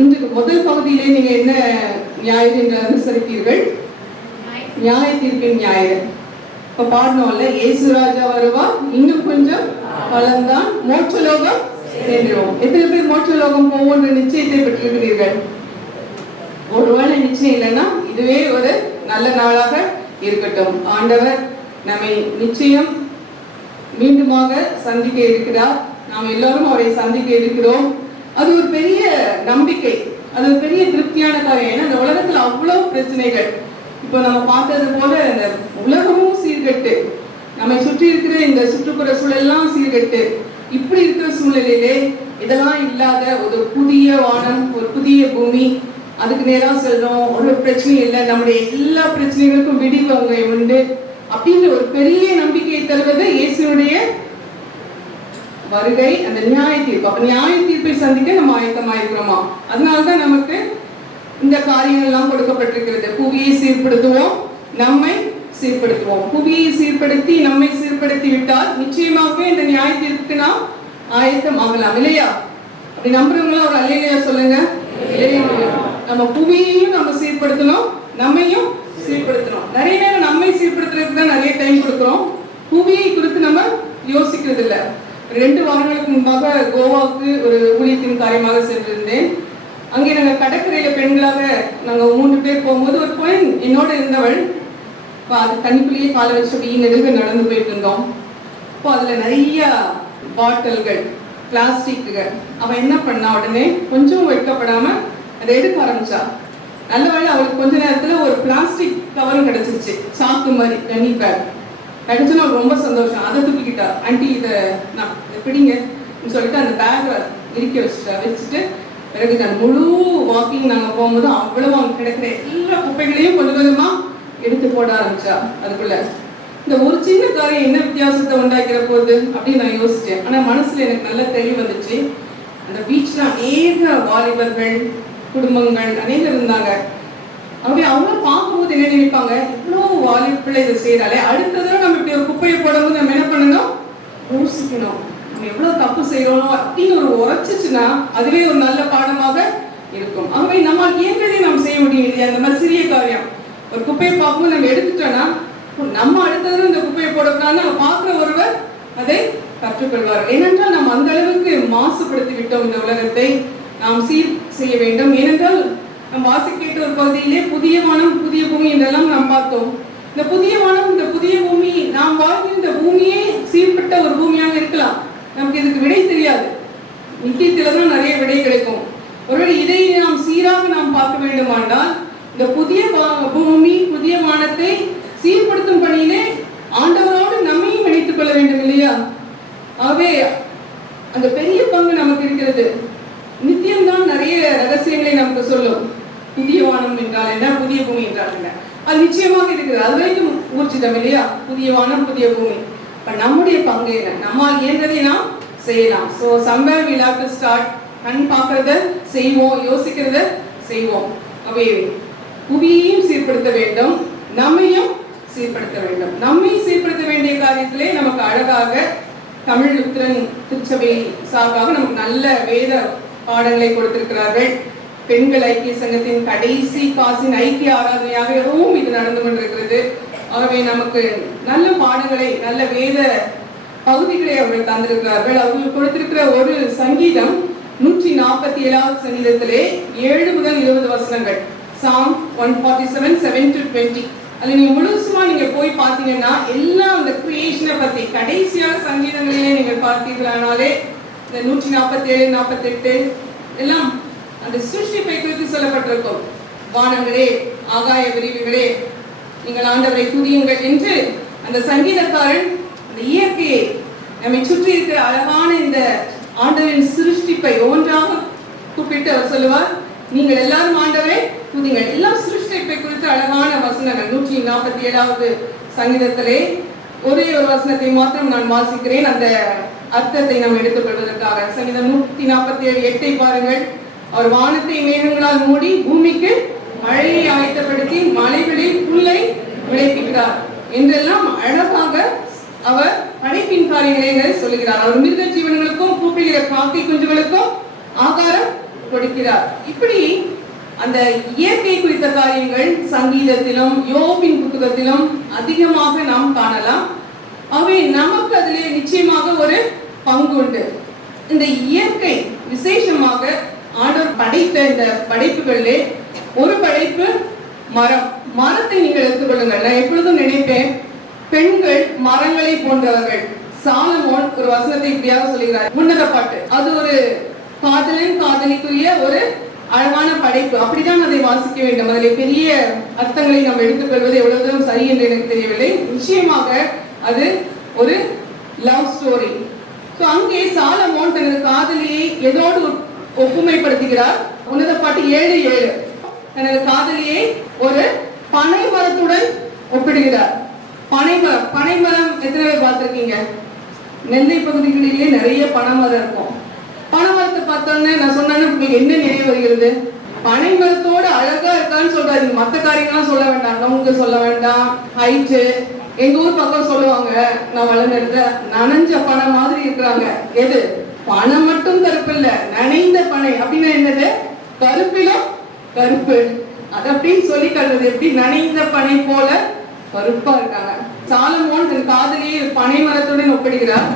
இன்றைக்கு முதல் பகுதியிலே நீங்க என்ன ஞாயிறு என்று அனுசரித்தீர்கள்? நியாய தீர்ப்பின் ஞாயிறு. இப்ப பாடணும்ல, இயேசு ராஜா வருவார், இன்னும் கொஞ்சம் வளர்ந்தான், மோட்சலோகம் சென்றோம். எத்தனை பேர் மோட்சலோகம் போவோம் நிச்சயத்தை பெற்றிருக்கிறீர்கள்? ஒருவேளை நிச்சயம் இல்லைன்னா இதுவே ஒரு நல்ல நாளாக இருக்கட்டும். ஆண்டவர் நம்மை நிச்சயம் மீண்டுமாக சந்திக்க இருக்கிறார். நாம் எல்லாரும் அவரை சந்திக்க இருக்கிறோம். அது ஒரு பெரிய நம்பிக்கை, அது ஒரு பெரிய திருப்தியான காரியம். ஏன்னா இந்த உலகத்துல அவ்வளவு பிரச்சனைகள். இப்போ நம்ம பார்த்தது போல இந்த உலகமும் சீர்கெட்டு, நம்மை சுற்றி இருக்கிற இந்த சுற்றுப்புற சூழல்லாம் சீர்கெட்டு, இப்படி இருக்கிற சூழ்நிலையிலே இதெல்லாம் இல்லாத ஒரு புதிய வானம், ஒரு புதிய பூமி, அதுக்கு நேரா செல்றோம், ஒரு பிரச்சனையும் இல்லை, நம்முடைய எல்லா பிரச்சனைகளுக்கும் விடிவு அங்கே உண்டு அப்படின்ற ஒரு பெரிய நம்பிக்கையை தருவது இயேசுனுடைய வருகை, அந்த நியாய தீர்ப்பு. அப்ப நியாய தீர்ப்பை சந்திக்க நம்ம ஆயத்தமாயிருக்கிறோமா? அதனால்தான் நமக்கு இந்த காரியங்கள் எல்லாம் கொடுக்கப்பட்டிருக்கிறது. புவியை சீர்படுத்துவோம், நம்மை சீர்படுத்துவோம். புவியை சீர்படுத்தி நம்மை சீர்படுத்தி விட்டால் நிச்சயமாகவே இந்த நியாய தீர்ப்புக்கு நாம் ஆயத்தமாகலாம், இல்லையா? அப்படி நம்புறவங்களும் ஒரு அல்லேலூயா சொல்லுங்க. நம்ம புவியையும் நம்ம சீர்படுத்தணும், நம்மையும் சீர்படுத்தணும். நிறைய நேரம் நம்மை சீர்படுத்துறதுக்கு தான் நிறைய டைம் கொடுக்குறோம், புவியை குறித்து நம்ம யோசிக்கிறது இல்லை. 2 வாரங்களுக்கு முன்பாக கோவாவுக்கு ஒரு ஊழியத்தின் காரியமாக சென்றிருந்தேன். அங்கே நாங்கள் கடற்கரையில பெண்களாக நாங்கள் 3 பேர் போகும்போது ஒரு பெண் என்னோட இருந்தவள் அது தண்ணிக்குள்ளேயே காலை வச்சு அப்படியே நெடுக நடந்து போயிட்டு இருந்தோம். இப்போ அதுல நிறைய பாட்டில்கள், பிளாஸ்டிக்குகள். அவன் என்ன பண்ணா, உடனே கொஞ்சம் வெட்கப்படாம அதை எடுக்க ஆரம்பிச்சா. நல்ல வேளை அவளுக்கு கொஞ்ச நேரத்துல ஒரு பிளாஸ்டிக் கவரும் கிடைச்சிருச்சு, சாக்கு மாதிரி தண்ணி பேக் கிடைச்சுன்னா ரொம்ப சந்தோஷம். அதை தூக்கிக்கிட்டா. ஆண்டி இதை நான் பிடிங்க சொல்லிட்டு அந்த பேக்கை வச்சுட்டு பிறகு அந்த முழு வாக்கிங் நாங்கள் போகும்போது அவ்வளவு அங்கே கிடைக்கிற எல்லா குப்பைகளையும் கொஞ்சம் கொஞ்சமா எடுத்து போட ஆரம்பிச்சா. அதுக்குள்ள இந்த ஒரு சின்ன காரியம் என்ன வித்தியாசத்தை உண்டாக்கிற போகுது அப்படின்னு நான் யோசிச்சேன். ஆனா மனசுல எனக்கு நல்ல தெளிவு வந்துச்சு. அந்த பீச்ல அநேக வாலிபர்கள், குடும்பங்கள் அநேகம் இருந்தாங்க. அவங்க பார்க்கும்போது என்ன நினைப்பாங்க, இவ்வளோ வாலிபர்கள் இதை செய்யறாலே, அடுத்ததும் நம்ம இப்படி ஒரு குப்பையை போடும்போது நம்ம என்ன பண்ணணும், யோசிக்கணும், நம்ம எவ்வளவு தப்பு செய்யறோம் அப்படின்னு ஒரு உரைச்சிச்சுன்னா அதுவே ஒரு நல்ல பாடமாக இருக்கும். ஆகவே நம்மால் இயன்றதை நாம் செய்ய முடியும் இல்லையா? அந்த மாதிரி சிறிய காரியம், ஒரு குப்பையை பார்க்கும்போது நம்ம எடுத்துட்டோம்னா நம்ம அடுத்ததும் இந்த குப்பையை போடக்கூடாதுன்னு நம்ம பார்க்குற ஒருவர் அதை கற்றுக்கொள்வார். ஏனென்றால் நாம் அந்த அளவுக்கு மாசுபடுத்தி விட்டோம் இந்த உலகத்தை. நாம் சீர் செய்ய வேண்டும். ஏனென்றால் நம் வாசிக்கிட்ட ஒரு பகுதியிலே புதிய வானம் புதிய பூமி என்றெல்லாம் நாம் பார்த்தோம். இந்த புதிய வானம், இந்த புதிய பூமி, நாம் வாழ்கிற இந்த பூமியே சீர்பட்ட ஒரு பூமியாக இருக்கலாம். நமக்கு இதுக்கு விடை தெரியாது, நிச்சயத்துலதான் நிறைய விடை கிடைக்கும். ஒருவேளை இதை நாம் சீராக நாம் பார்க்க வேண்டுமானால் இந்த புதிய பூமி புதிய வானத்தை சீர்படுத்தும் பணியிலே ஆண்டவரோடு நம்மையும் இணைத்துக் கொள்ள வேண்டும், இல்லையா? ஆகவே அந்த பெரிய பங்கு நமக்கு இருக்கிறது. நித்தியம்தான் நிறைய ரகசியங்களை நமக்கு சொல்லும். புதிய வானம் என்றால் என்ன, புதிய பூமி என்றால் என்ன, அது நிச்சயமாக இருக்கிறது. அது வரைக்கும் ஊர்ஜிதம், இல்லையா? புதிய வானம் புதிய பூமி. இப்ப நம்முடைய பங்கு என்ன? நம்மால் இயன்றதை நாம் செய்யலாம். So somewhere we'll have to start. கண் பார்க்கறத செய்வோம், யோசிக்கிறத செய்வோம். அவை புவியையும் சீர்படுத்த வேண்டும், நம்மையும் சீர்படுத்த வேண்டும். நம்மை சீர்படுத்த வேண்டிய காரியத்திலே நமக்கு அழகாக தமிழ் லுத்திரன் திருச்சபை சார்பாக நமக்கு நல்ல வேத பாடங்களை கொடுத்திருக்கிறார்கள். பெண்கள் ஐக்கிய சங்கத்தின் கடைசி காசின் ஐக்கிய ஆராதனையாகவும் இது நடந்து கொண்டிருக்கிறது. ஆகவே நமக்கு நல்ல பாடங்களை, நல்ல வேத பகுதிகளை அவர்கள் தந்திருக்கிறார்கள். அவர்கள் கொடுத்திருக்கிற ஒரு சங்கீதம் 147வது சங்கீதத்திலே 7 முதல் 20 வசனங்கள், சாம் 147 7 to 20. அது நீங்க முழுசுமா நீங்க போய் பார்த்தீங்கன்னா எல்லாம் அந்த கிரியேஷனை பத்தி கடைசியான சங்கீதங்களையே நீங்கள் பார்த்தீர்களானாலே இந்த 147 48 எல்லாம் அந்த சிருஷ்டிப்பை குறித்து சொல்லப்பட்டிருக்கும். வானங்களே, ஆகாய விரிவுகளே, நீங்கள் ஆண்டவரை துதியுங்கள் என்று அந்த சங்கீதக்காரன் அந்த இயற்கையை, நம்மை சுற்றி இருக்கிற அழகான இந்த ஆண்டவரின் சிருஷ்டிப்பை ஒன்றாக கூப்பிட்டு அவர் சொல்லுவார், நீங்கள் எல்லாரும் ஆண்டவரை துதிங்கள். எல்லாம் சிருஷ்டிப்பை குறித்து அழகான வசனங்கள். 147வது சங்கீதத்திலே ஒரே ஒரு வசனத்தை மாத்திரம் நான் வாசிக்கிறேன், அந்த அர்த்தத்தை நாம் எடுத்துக் கொள்வதற்காக. சங்கீதம் 147 8 பாருங்கள். அவர் வானத்தை மேகங்களால் மூடி பூமிக்கு மழையை ஆயத்தப்படுத்தி மலைகளில் புல்லை விளைவிக்கிறார் என்றெல்லாம் அழகாக அவர் படைப்பின் காரியங்களை சொல்லுகிறார். அவர் மிருக ஜீவன்களுக்கும் கூப்பிடுகிற காக்கை குஞ்சுகளுக்கும் ஆகாரம் கொடுக்கிறார். இப்படி அந்த இயற்கை குறித்த காரியங்கள் சங்கீதத்திலும் யோபின் புத்தகத்திலும் அதிகமாக நாம் காணலாம். ஆகவே நமக்கு அதிலே நிச்சயமாக ஒரு பங்கு உண்டு. இந்த இயற்கை விசேஷமாக ஆண்டவர் படைத்த இந்த படைப்புகளிலே ஒரு படைப்பு மரம். மரத்தை நீங்கள் எடுத்துக்கொள்ளுங்கள். நான் எப்பொழுதும் நினைப்பேன், பெண்கள் மரங்களை போன்றவர்கள். சாலமோன் ஒரு வசனத்தை இப்படியாக சொல்லுகிறார், உன்னத பாட்டு. அது ஒரு காதலன் காதலிக்குரிய ஒரு அழகான படைப்பு. அப்படிதான் அதை வாசிக்க வேண்டும். அதில் பெரிய அர்த்தங்களை நாம் எடுத்துக்கொள்வது எவ்வளவு தூரம் சரி என்று எனக்கு தெரியவில்லை. நிச்சயமாக அது ஒரு லவ் ஸ்டோரி. அங்கே சாலமோன் தனது காதலியை எதோடு ஒப்புமைப்படுத்துகிறார்? உன்னத பாட்டு 7:7 தனது காதலியை ஒரு பனை மரத்துடன் ஒப்பிடுகிறார். பனைமரம், பனைமரம் எத்தனை பேர் பார்த்திருக்கீங்க? நெல்லை பகுதிகளிலே நிறைய பனைமரம் இருக்கும். பனைமரத்தை பார்த்தோன்னே நான் சொன்னேன்னு உங்களுக்கு என்ன நினைவு வருகிறது? பனைமரத்தோட அழகா இருக்கான்னு சொல்றாரு. மற்ற காரியங்கள்லாம் சொல்ல வேண்டாம், நொங்கு சொல்ல வேண்டாம், ஹைட்டு. எங்க ஊர் பக்கம் சொல்லுவாங்க, நான் வளர்ந்த நனைஞ்ச பனை மாதிரி இருக்கிறாங்க. எது? பனை மட்டும் கருப்பு இல்ல, நனைந்த பனை. அப்படின்னா என்னது? கருப்பிலும் கருப்பு. அது அப்படின்னு சொல்லி கருது. எப்படி? நனைந்த பனை போல கருப்பா இருக்காங்க. சாலமோன் தன் காதலியை பனை மரத்துடன் ஒப்பிடுகிறார்.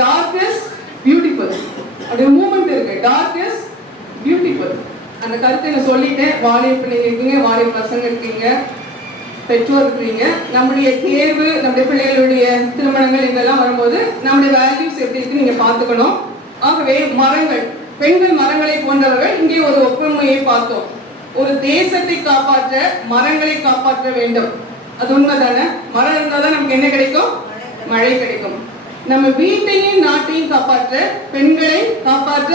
Dark is beautiful. அப்படி மூமெண்ட் இருக்கு. Dark is beautiful. அந்த கருத்தை நான் சொல்லிட்டேன். வாலிப பிள்ளைங்க இருக்கீங்க, வாலிப பசங்க இருக்கீங்க, பெற்றோர் இருக்கீங்க. நம்முடைய தேர்வு, நம்முடைய பிள்ளைகளுடைய திருமணங்கள் இதெல்லாம் வரும்போது நம்முடைய வேல்யூஸ் எப்படி இருக்கு நீங்க பார்த்துக்கணும். ஆகவே மரங்கள், பெண்கள் மரங்களை போன்றவர்கள். இங்கே ஒரு ஒப்புமையை பார்த்தோம். ஒரு தேசத்தை காப்பாற்ற மரங்களை காப்பாற்ற வேண்டும். அது உண்மைதானே? மரம் இருந்தாதான் நமக்கு என்ன கிடைக்கும்? மழை கிடைக்கும். நம்ம வீட்டையும் நாட்டையும் காப்பாற்ற பெண்களை காப்பாற்ற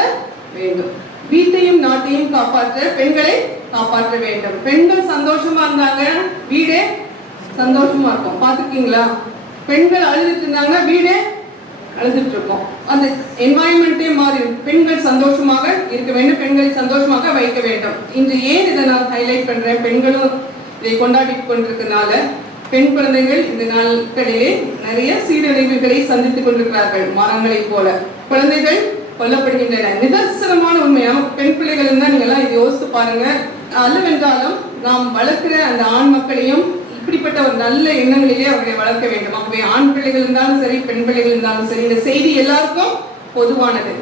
வேண்டும். வீட்டையும் நாட்டையும் காப்பாற்ற பெண்களை காப்பாற்ற வேண்டும். பெண்கள் சந்தோஷமா இருந்தாங்க, வீடே சந்தோஷமா இருக்கும். பாத்துக்கீங்களா? பெண்கள் அழுதுட்டு இருந்தாங்க, வீடே அழுதுட்டு இருக்கும். அந்த என்வாயன்மெண்டே மாறி. பெண்கள் சந்தோஷமாக இருக்க வேண்டும், பெண்களை சந்தோஷமாக வைக்க வேண்டும். இன்று ஏன் இதை நான் ஹைலைட் பண்றேன்? பெண்களும் இதை கொண்டாடி கொண்டிருக்கிறதுனால பெண் குழந்தைகள் இந்த நாட்களிலே நிறைய சீரழிவுகளை சந்தித்துக் கொண்டிருக்கிறார்கள். மரங்களை போல குழந்தைகள் கொல்லப்படுகின்றன. நிதர்சனமான உண்மை. நமக்கு பெண் பிள்ளைகள் இருந்தா நீங்க எல்லாம் இதை யோசித்து பாருங்க. அல்லவென்றாலும் நாம் வளர்க்கிற அந்த ஆண் மக்களையும் இப்படிப்பட்ட ஒரு நல்ல எண்ணங்களிலே அவர்களை வளர்க்க வேண்டும். ஆகவே ஆண் பிள்ளைகள் இருந்தாலும் சரி, பெண் பிள்ளைகள் இருந்தாலும் சரி, இந்த செய்தி எல்லாருக்கும் பொதுவானது.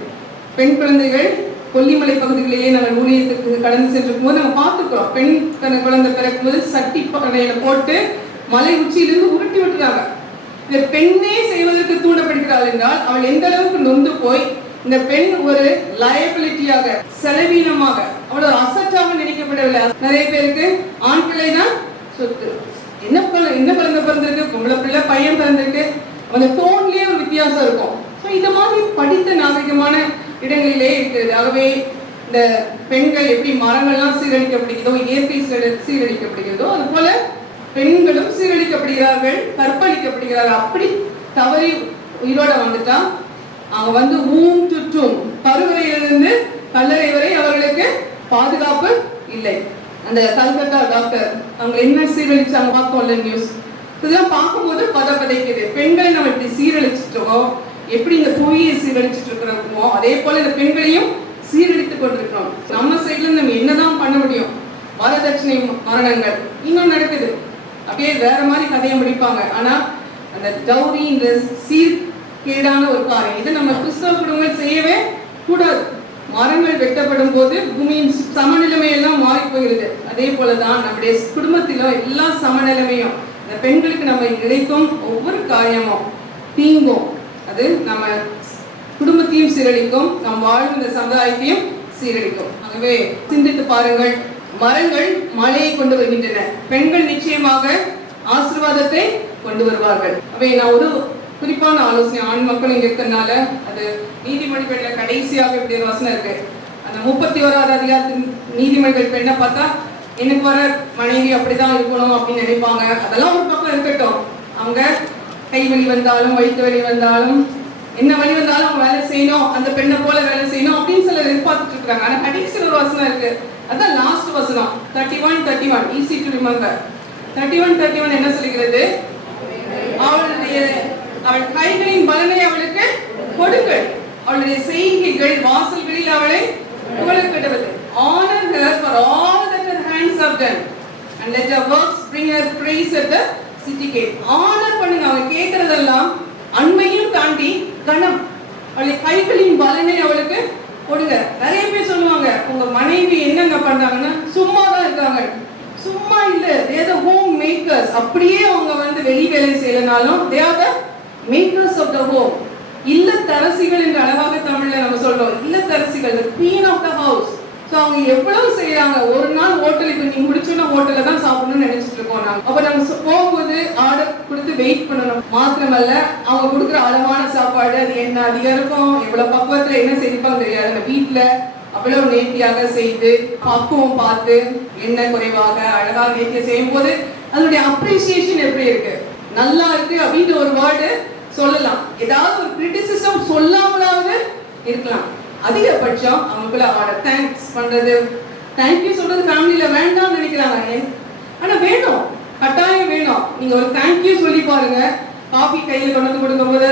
பெண் குழந்தைகள் கொல்லிமலை பகுதிகளிலேயே நாங்கள் ஊழியத்துக்கு கடந்து சென்றிருக்கும் போது நம்ம பார்த்துக்கிறோம். பெண் குழந்தை பிறக்கும் போது சட்டி பனையில போட்டு மலை உச்சியிலிருந்து உருட்டி விட்டுறாங்க. இந்த பெண்ணே செய்வதற்கு தூண்டப்படுகிறாள் என்றால் அவள் எந்த அளவுக்கு நொந்து போய் இந்த பெண் ஒரு லயபிலிட்டியாக, செலவீனமாக, அவளோட அசட்டாக நினைக்கப்படவில்லை. நிறைய பேருக்கு ஆண் பிள்ளை தான் சொத்து. என்ன குழந்தை பிறந்திருக்கு, பொம்பளை பிள்ளை, பையன் பிறந்திருக்கு, அந்த டோன்லயே ஒரு வித்தியாசம் இருக்கும். இந்த மாதிரி படித்த நாகரிகமான இடங்களிலே இருக்கிறது. ஆகவே இந்த பெண்கள் எப்படி மரங்கள்லாம் சீரழிக்கப்படுகிறதோ, இயற்கை சீரழிக்கப்படுகிறதோ, அது போல பெண்களும் சீரழிக்கப்படுகிறார்கள், கற்பழிக்கப்படுகிறார்கள். அப்படி தவறி உயிரோட வந்துட்டா அவங்க ஊம் சுற்றும் கருவறையிலிருந்து கல்லறை வரை அவர்களுக்கு பாதுகாப்பு இல்லை. அந்த கல்கத்தா டாக்டர் அவங்க என்ன சீரழிச்சாங்க பார்ப்போம்ல நியூஸ். இதெல்லாம் பார்க்கும்போது பதைக்குது. பெண்களை நம்ம இப்படி சீரழிச்சிட்டோம், எப்படி இந்த புவியை சீரழிச்சிட்டு இருக்கிறோமோ அதே போல இந்த பெண்களையும் சீரழித்துக் கொண்டிருக்கிறோம். நம்ம சைட்ல நம்ம என்னதான் பண்ண முடியும்? வரதட்சணை மரணங்கள் இன்னும் நடக்குது. அப்படியே வேற மாதிரி கதையை முடிப்பாங்க. ஆனா அந்த டவுரி இந்த சீர்கேடான ஒரு காரியம். இதை நம்ம கிறிஸ்தவ குடும்பங்கள் செய்யவே கூடாது. மரங்கள் வெட்டப்படும் போது பூமியின் சமநிலைமை எல்லாம் மாறி போகிறது. அதே போலதான் நம்முடைய குடும்பத்திலும் எல்லா சமநிலைமையும் இந்த பெண்களுக்கு நம்ம நினைக்கும் ஒவ்வொரு காரியமும் தீங்கும். அது நம்ம குடும்பத்தையும் சீரழிக்கும், நம் வாழும் இந்த சமுதாயத்தையும் சீரழிக்கும். ஆகவே சிந்தித்து பாருங்கள். மரங்கள் மழையை கொண்டு வருகின்றன, பெண்கள் நிச்சயமாக ஆசீர்வாதத்தை கொண்டு வருவார்கள். அவை நான் ஒரு குறிப்பான ஆலோசனை, ஆண் மக்கள் இங்க இருக்கிறதுனால, அது நீதிமொழிகள்ல கடைசியாக இப்படி ஒரு வசனம் இருக்கு. அந்த 31வது அதிகாரத்தின் நீதிமொழிகள் பெண்ணை பார்த்தா எனக்கு வர மனைவி அப்படிதான் இருக்கணும் அப்படின்னு நினைப்பாங்க. அதெல்லாம் ஒரு பக்கம் இருக்கட்டும். அவங்க கை வலி வந்தாலும், வயிற்று வலி வந்தாலும், என்ன வழி வந்தாலும் அவங்க வேலை செய்யணும், அந்த பெண்ணை போல வேலை செய்யணும் அப்படின்னு சிலர் எதிர்பார்த்துட்டு இருக்காங்க. ஆனா கடைசியில் ஒரு வசனம் இருக்கு, அதான் லாஸ்ட் வசனம் 31 ஈஸி டு ரிமெம்பர். 31 என்ன சொல்லுகிறது? அவள் கைகளின் பலனை அவளுக்கு கொடுங்கள், அவளுடைய செய்கைகள் வாசல்களில் அவளை புகழக்கட்டுவது. are done and let your works bring her praise at the city gate. Honour பண்ணுங்க. அவங்க கேட்கறதெல்லாம் அண்மையும் தாண்டி கணம். அவளுடைய கைகளின் பலனை அவளுக்கு கொடுங்க. நிறைய பேர் சொல்லுவாங்க உங்க மனைவி என்னங்க பண்றாங்கன்னா சும்மா தான் இருக்காங்க. சும்மா இல்ல, they are the home makers. அப்படியே அவங்க வந்து வெளி வேலை செய்யலனாலும் they are the makers of the home. இல்லத்தரசிகள் என்று அழகாக தமிழ்ல நம்ம சொல்றோம். இல்லத்தரசிகள், the queen of the house. So அவங்க எவ்வளவு செய்யறாங்க. ஒரு நாள் ஹோட்டல், இப்போ நீங்க முடிச்சோன்னா ஹோட்டல்ல தான் சாப்பிடணும்னு நினைச்சிட்டு இருக்கோம் நாங்கள். அப்போ நம்ம போகும்போது ஆர்டர் கொடுத்து வெயிட் பண்ணணும். மாத்திரமல்ல அவங்க கொடுக்குற அளவான சாப்பாடு அது என்ன அதிகம் இருக்கும், எவ்வளவு பக்குவத்துல என்ன செய்திருப்பாங்க தெரியாது. நம்ம வீட்டுல அவ்வளவு நேர்த்தியாக செய்து பக்குவம் பார்த்து என்ன குறைவாக அழகாக நேர்த்தியா செய்யும் போது அதனுடைய அப்ரிசியேஷன் எப்படி இருக்கு, நல்லா இருக்கு அப்படின்ற ஒரு வேர்டு சொல்லலாம். ஏதாவது ஒரு கிரிட்டிசிசம் சொல்லாமலாவது இருக்கலாம். அதிகபட்சம் அவங்களுக்குள்ள அவரோட தேங்க்ஸ் பண்றது, தேங்க்யூ சொல்றது ஃபேமிலியில வேண்டாம்னு நினைக்கிறாங்க. ஆனா வேணும், கட்டாயம் வேணும். நீங்க ஒரு தேங்க்யூ சொல்லி பாருங்க. காஃபி கையில கொண்டு வந்து கொடுக்கும்போது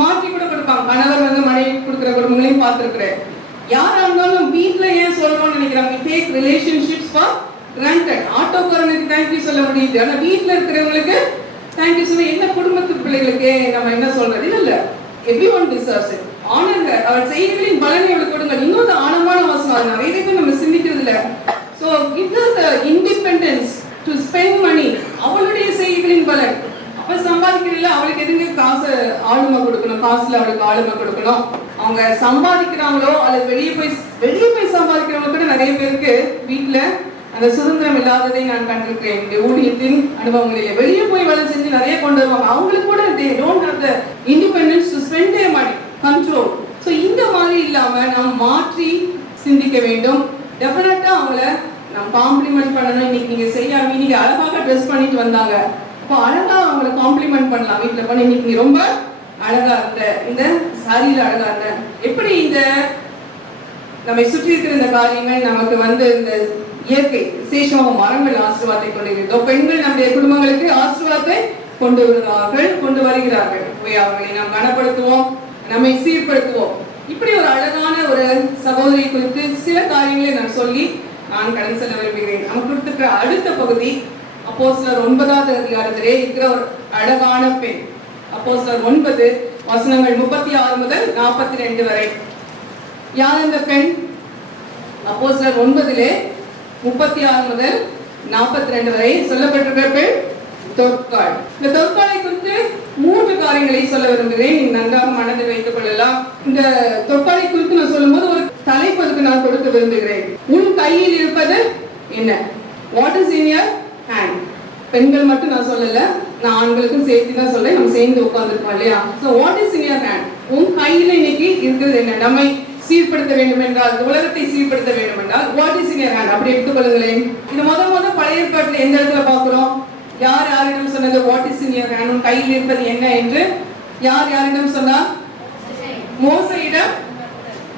மாற்றி கூட கொடுப்பாங்க. கணவர் வந்து மனைவி கொடுக்குற குடும்பங்களையும் பார்த்துருக்குறேன். யாரா இருந்தாலும் வீட்டுல ஏன் சொல்றோம்னு நினைக்கிறாங்க. Take relationships for granted. ஆட்டோக்காரனுக்கு தேங்க்யூ சொல்ல முடியுது, ஆனா வீட்டுல இருக்கிறவங்களுக்கு தேங்க்யூ சொல்ல என்ன குடும்பத்து பிள்ளைகளுக்கு நம்ம என்ன சொல்றது? இல்ல everyone deserves it. honor her. அவர் செய்திகளின் பலனை அவளுக்கு கொடுங்க. இன்னொரு ஆழமான வசனம் நிறைய பேர் நம்ம சிந்திக்கிறது இல்ல. so give her the independence to spend money. அவளுடைய செய்திகளின் பலன். அவ சம்பாதிக்கிறதுல அவளுக்கு எதுங்க காசு ஆளுமை கொடுக்கணும், காசுல அவளுக்கு ஆளுமை கொடுக்கணும். அவங்க சம்பாதிக்கிறாங்களோ அல்லது வெளியே போய் சம்பாதிக்கிறவங்க கூட நிறைய பேருக்கு வீட்டுல அந்த சுதந்திரம் இல்லாததை நான் கண்டிருக்கிறேன். இந்த ஊழியத்தின் அனுபவங்களிலே வெளியே போய் வேலை செஞ்சு நிறைய கொண்டு வருவாங்க. அவங்களுக்கு கூட they don't have the independence to spend their money, control. so இந்த மாதிரி இல்லாம நாம் மாற்றி சிந்திக்க வேண்டும். டெஃபினட்டா அவங்கள நாம் காம்ப்ளிமெண்ட் பண்ணணும். இன்னைக்கு நீங்க செய்யாம இன்னைக்கு அழகாக ட்ரெஸ் பண்ணிட்டு வந்தாங்க, அப்போ அழகா அவங்கள காம்ப்ளிமெண்ட் பண்ணலாம். வீட்டுல பண்ணி இன்னைக்கு நீ ரொம்ப அழகா இருந்த, இந்த சாரியில அழகா இருந்த. எப்படி இந்த நம்மை சுற்றி இருக்கிற இந்த காரியங்கள் நமக்கு வந்து இந்த இயற்கை விசேஷமாக மரங்கள் ஆசீர்வாதத்தை கொண்டிருக்கிறதோ, பெண்கள் நம்முடைய குடும்பங்களுக்கு ஆசீர்வாதத்தை கொண்டு வருகிறார்கள். அவர்களை நாம் கனப்படுத்துவோம், நம்மை சீர்படுத்துவோம். இப்படி ஒரு அழகான ஒரு சகோதரி குறித்து சில காரியங்களை நான் சொல்லி நான் கடந்து செல்ல விரும்புகிறேன். நமக்கு கொடுத்துக்கிற அடுத்த பகுதி அப்போஸ்தலர் 9வது அதிகாரத்திலே இருக்கிற ஒரு அழகான பெண். அப்போஸ்தலர் 9 வசனங்கள் 36 முதல் 42 வரை. யார் இந்த பெண்? அப்போஸ்தலர் 9 36 முதல் 42 வரை சொல்லப்பட்டிருக்கிற பெண் தொற்காள். இந்த தொற்காளை குறித்து 3 காரியங்களை சொல்ல விரும்புகிறேன். நன்றாக மனதில் வைத்துக் கொள்ளலாம். இந்த தொற்காளை குறித்து நான் சொல்லும்போது ஒரு தலைப்பதுக்கு நான் கொடுக்க விரும்புகிறேன். உன் கையில் இருப்பது என்ன? What is in your hand? பெண்கள் மட்டும் நான் சொல்லல, நான் ஆண்களுக்கும் சேர்த்து தான் சொல்றேன். நம்ம சேர்ந்து உட்கார்ந்துருக்கோம் இல்லையா? So what is in your hand? உன் கையில இன்னைக்கு இருக்கிறது என்ன? நம்மை சீர்படுத்த வேண்டும் என்றால், உலகத்தை சீர்படுத்த வேண்டும் என்றால் what is in your hand? அப்படி எடுத்துக்கொள்ளுங்களேன். இது முத பழைய ஏற்பாட்டில் எந்த இடத்துல பார்க்கிறோம்? யாரிடம் சொன்னது what is in your hand? உன் கையில் இருப்பது என்ன என்று யாரிடம் சொன்னார்? மோசேயிடம்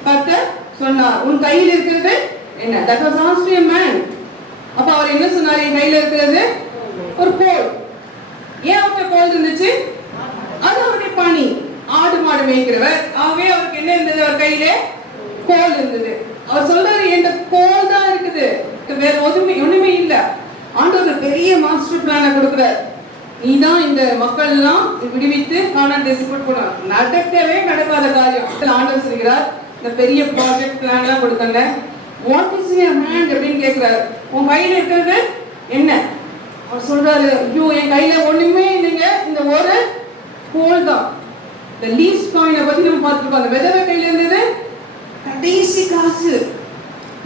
கர்த்தர் சொன்னார். உன் கையில் இருக்கிறது என்ன? that was asked to a man. அப்ப அவர் என்ன சொன்னார்? என் கையில இருக்கிறது ஒரு கோல். ஏன் அவருக்கு கோல் இருந்துச்சு? அது அவருடைய பணி. ஆடு மாடு மேய்க்கிறவர். ஆகவே அவருக்கு என்ன இருந்தது? அவர் கையிலே கோல் இருந்தது. அவர் சொல்றாரு இந்த கோல் தான் இருக்குது, வேற ஒண்ணுமே இல்ல. ஆண்டவர் பெரிய மாஸ்டர் பிளான கொடுக்கிறார். நீதான் இந்த மக்கள் எல்லாம் விடுவித்து கானான் தேசத்துக்கு போனார். நடக்கவே நடக்காத காரியம். ஆண்டவர் சொல்கிறார் இந்த பெரிய ப்ராஜெக்ட் பிளான் எல்லாம் கொடுத்தாங்க. What is in your hand அப்படின்னு கேட்கிறார். உன் கையில இருக்கிறது என்ன? அவர் சொல்றாரு ஐயோ என் கையில ஒண்ணுமே இல்லைங்க, இந்த ஒரு கோல் தான். the least coin பத்தி நம்ம பார்த்துருக்கோம். அந்த விதவை கையில இருந்தது கடைசி காசு,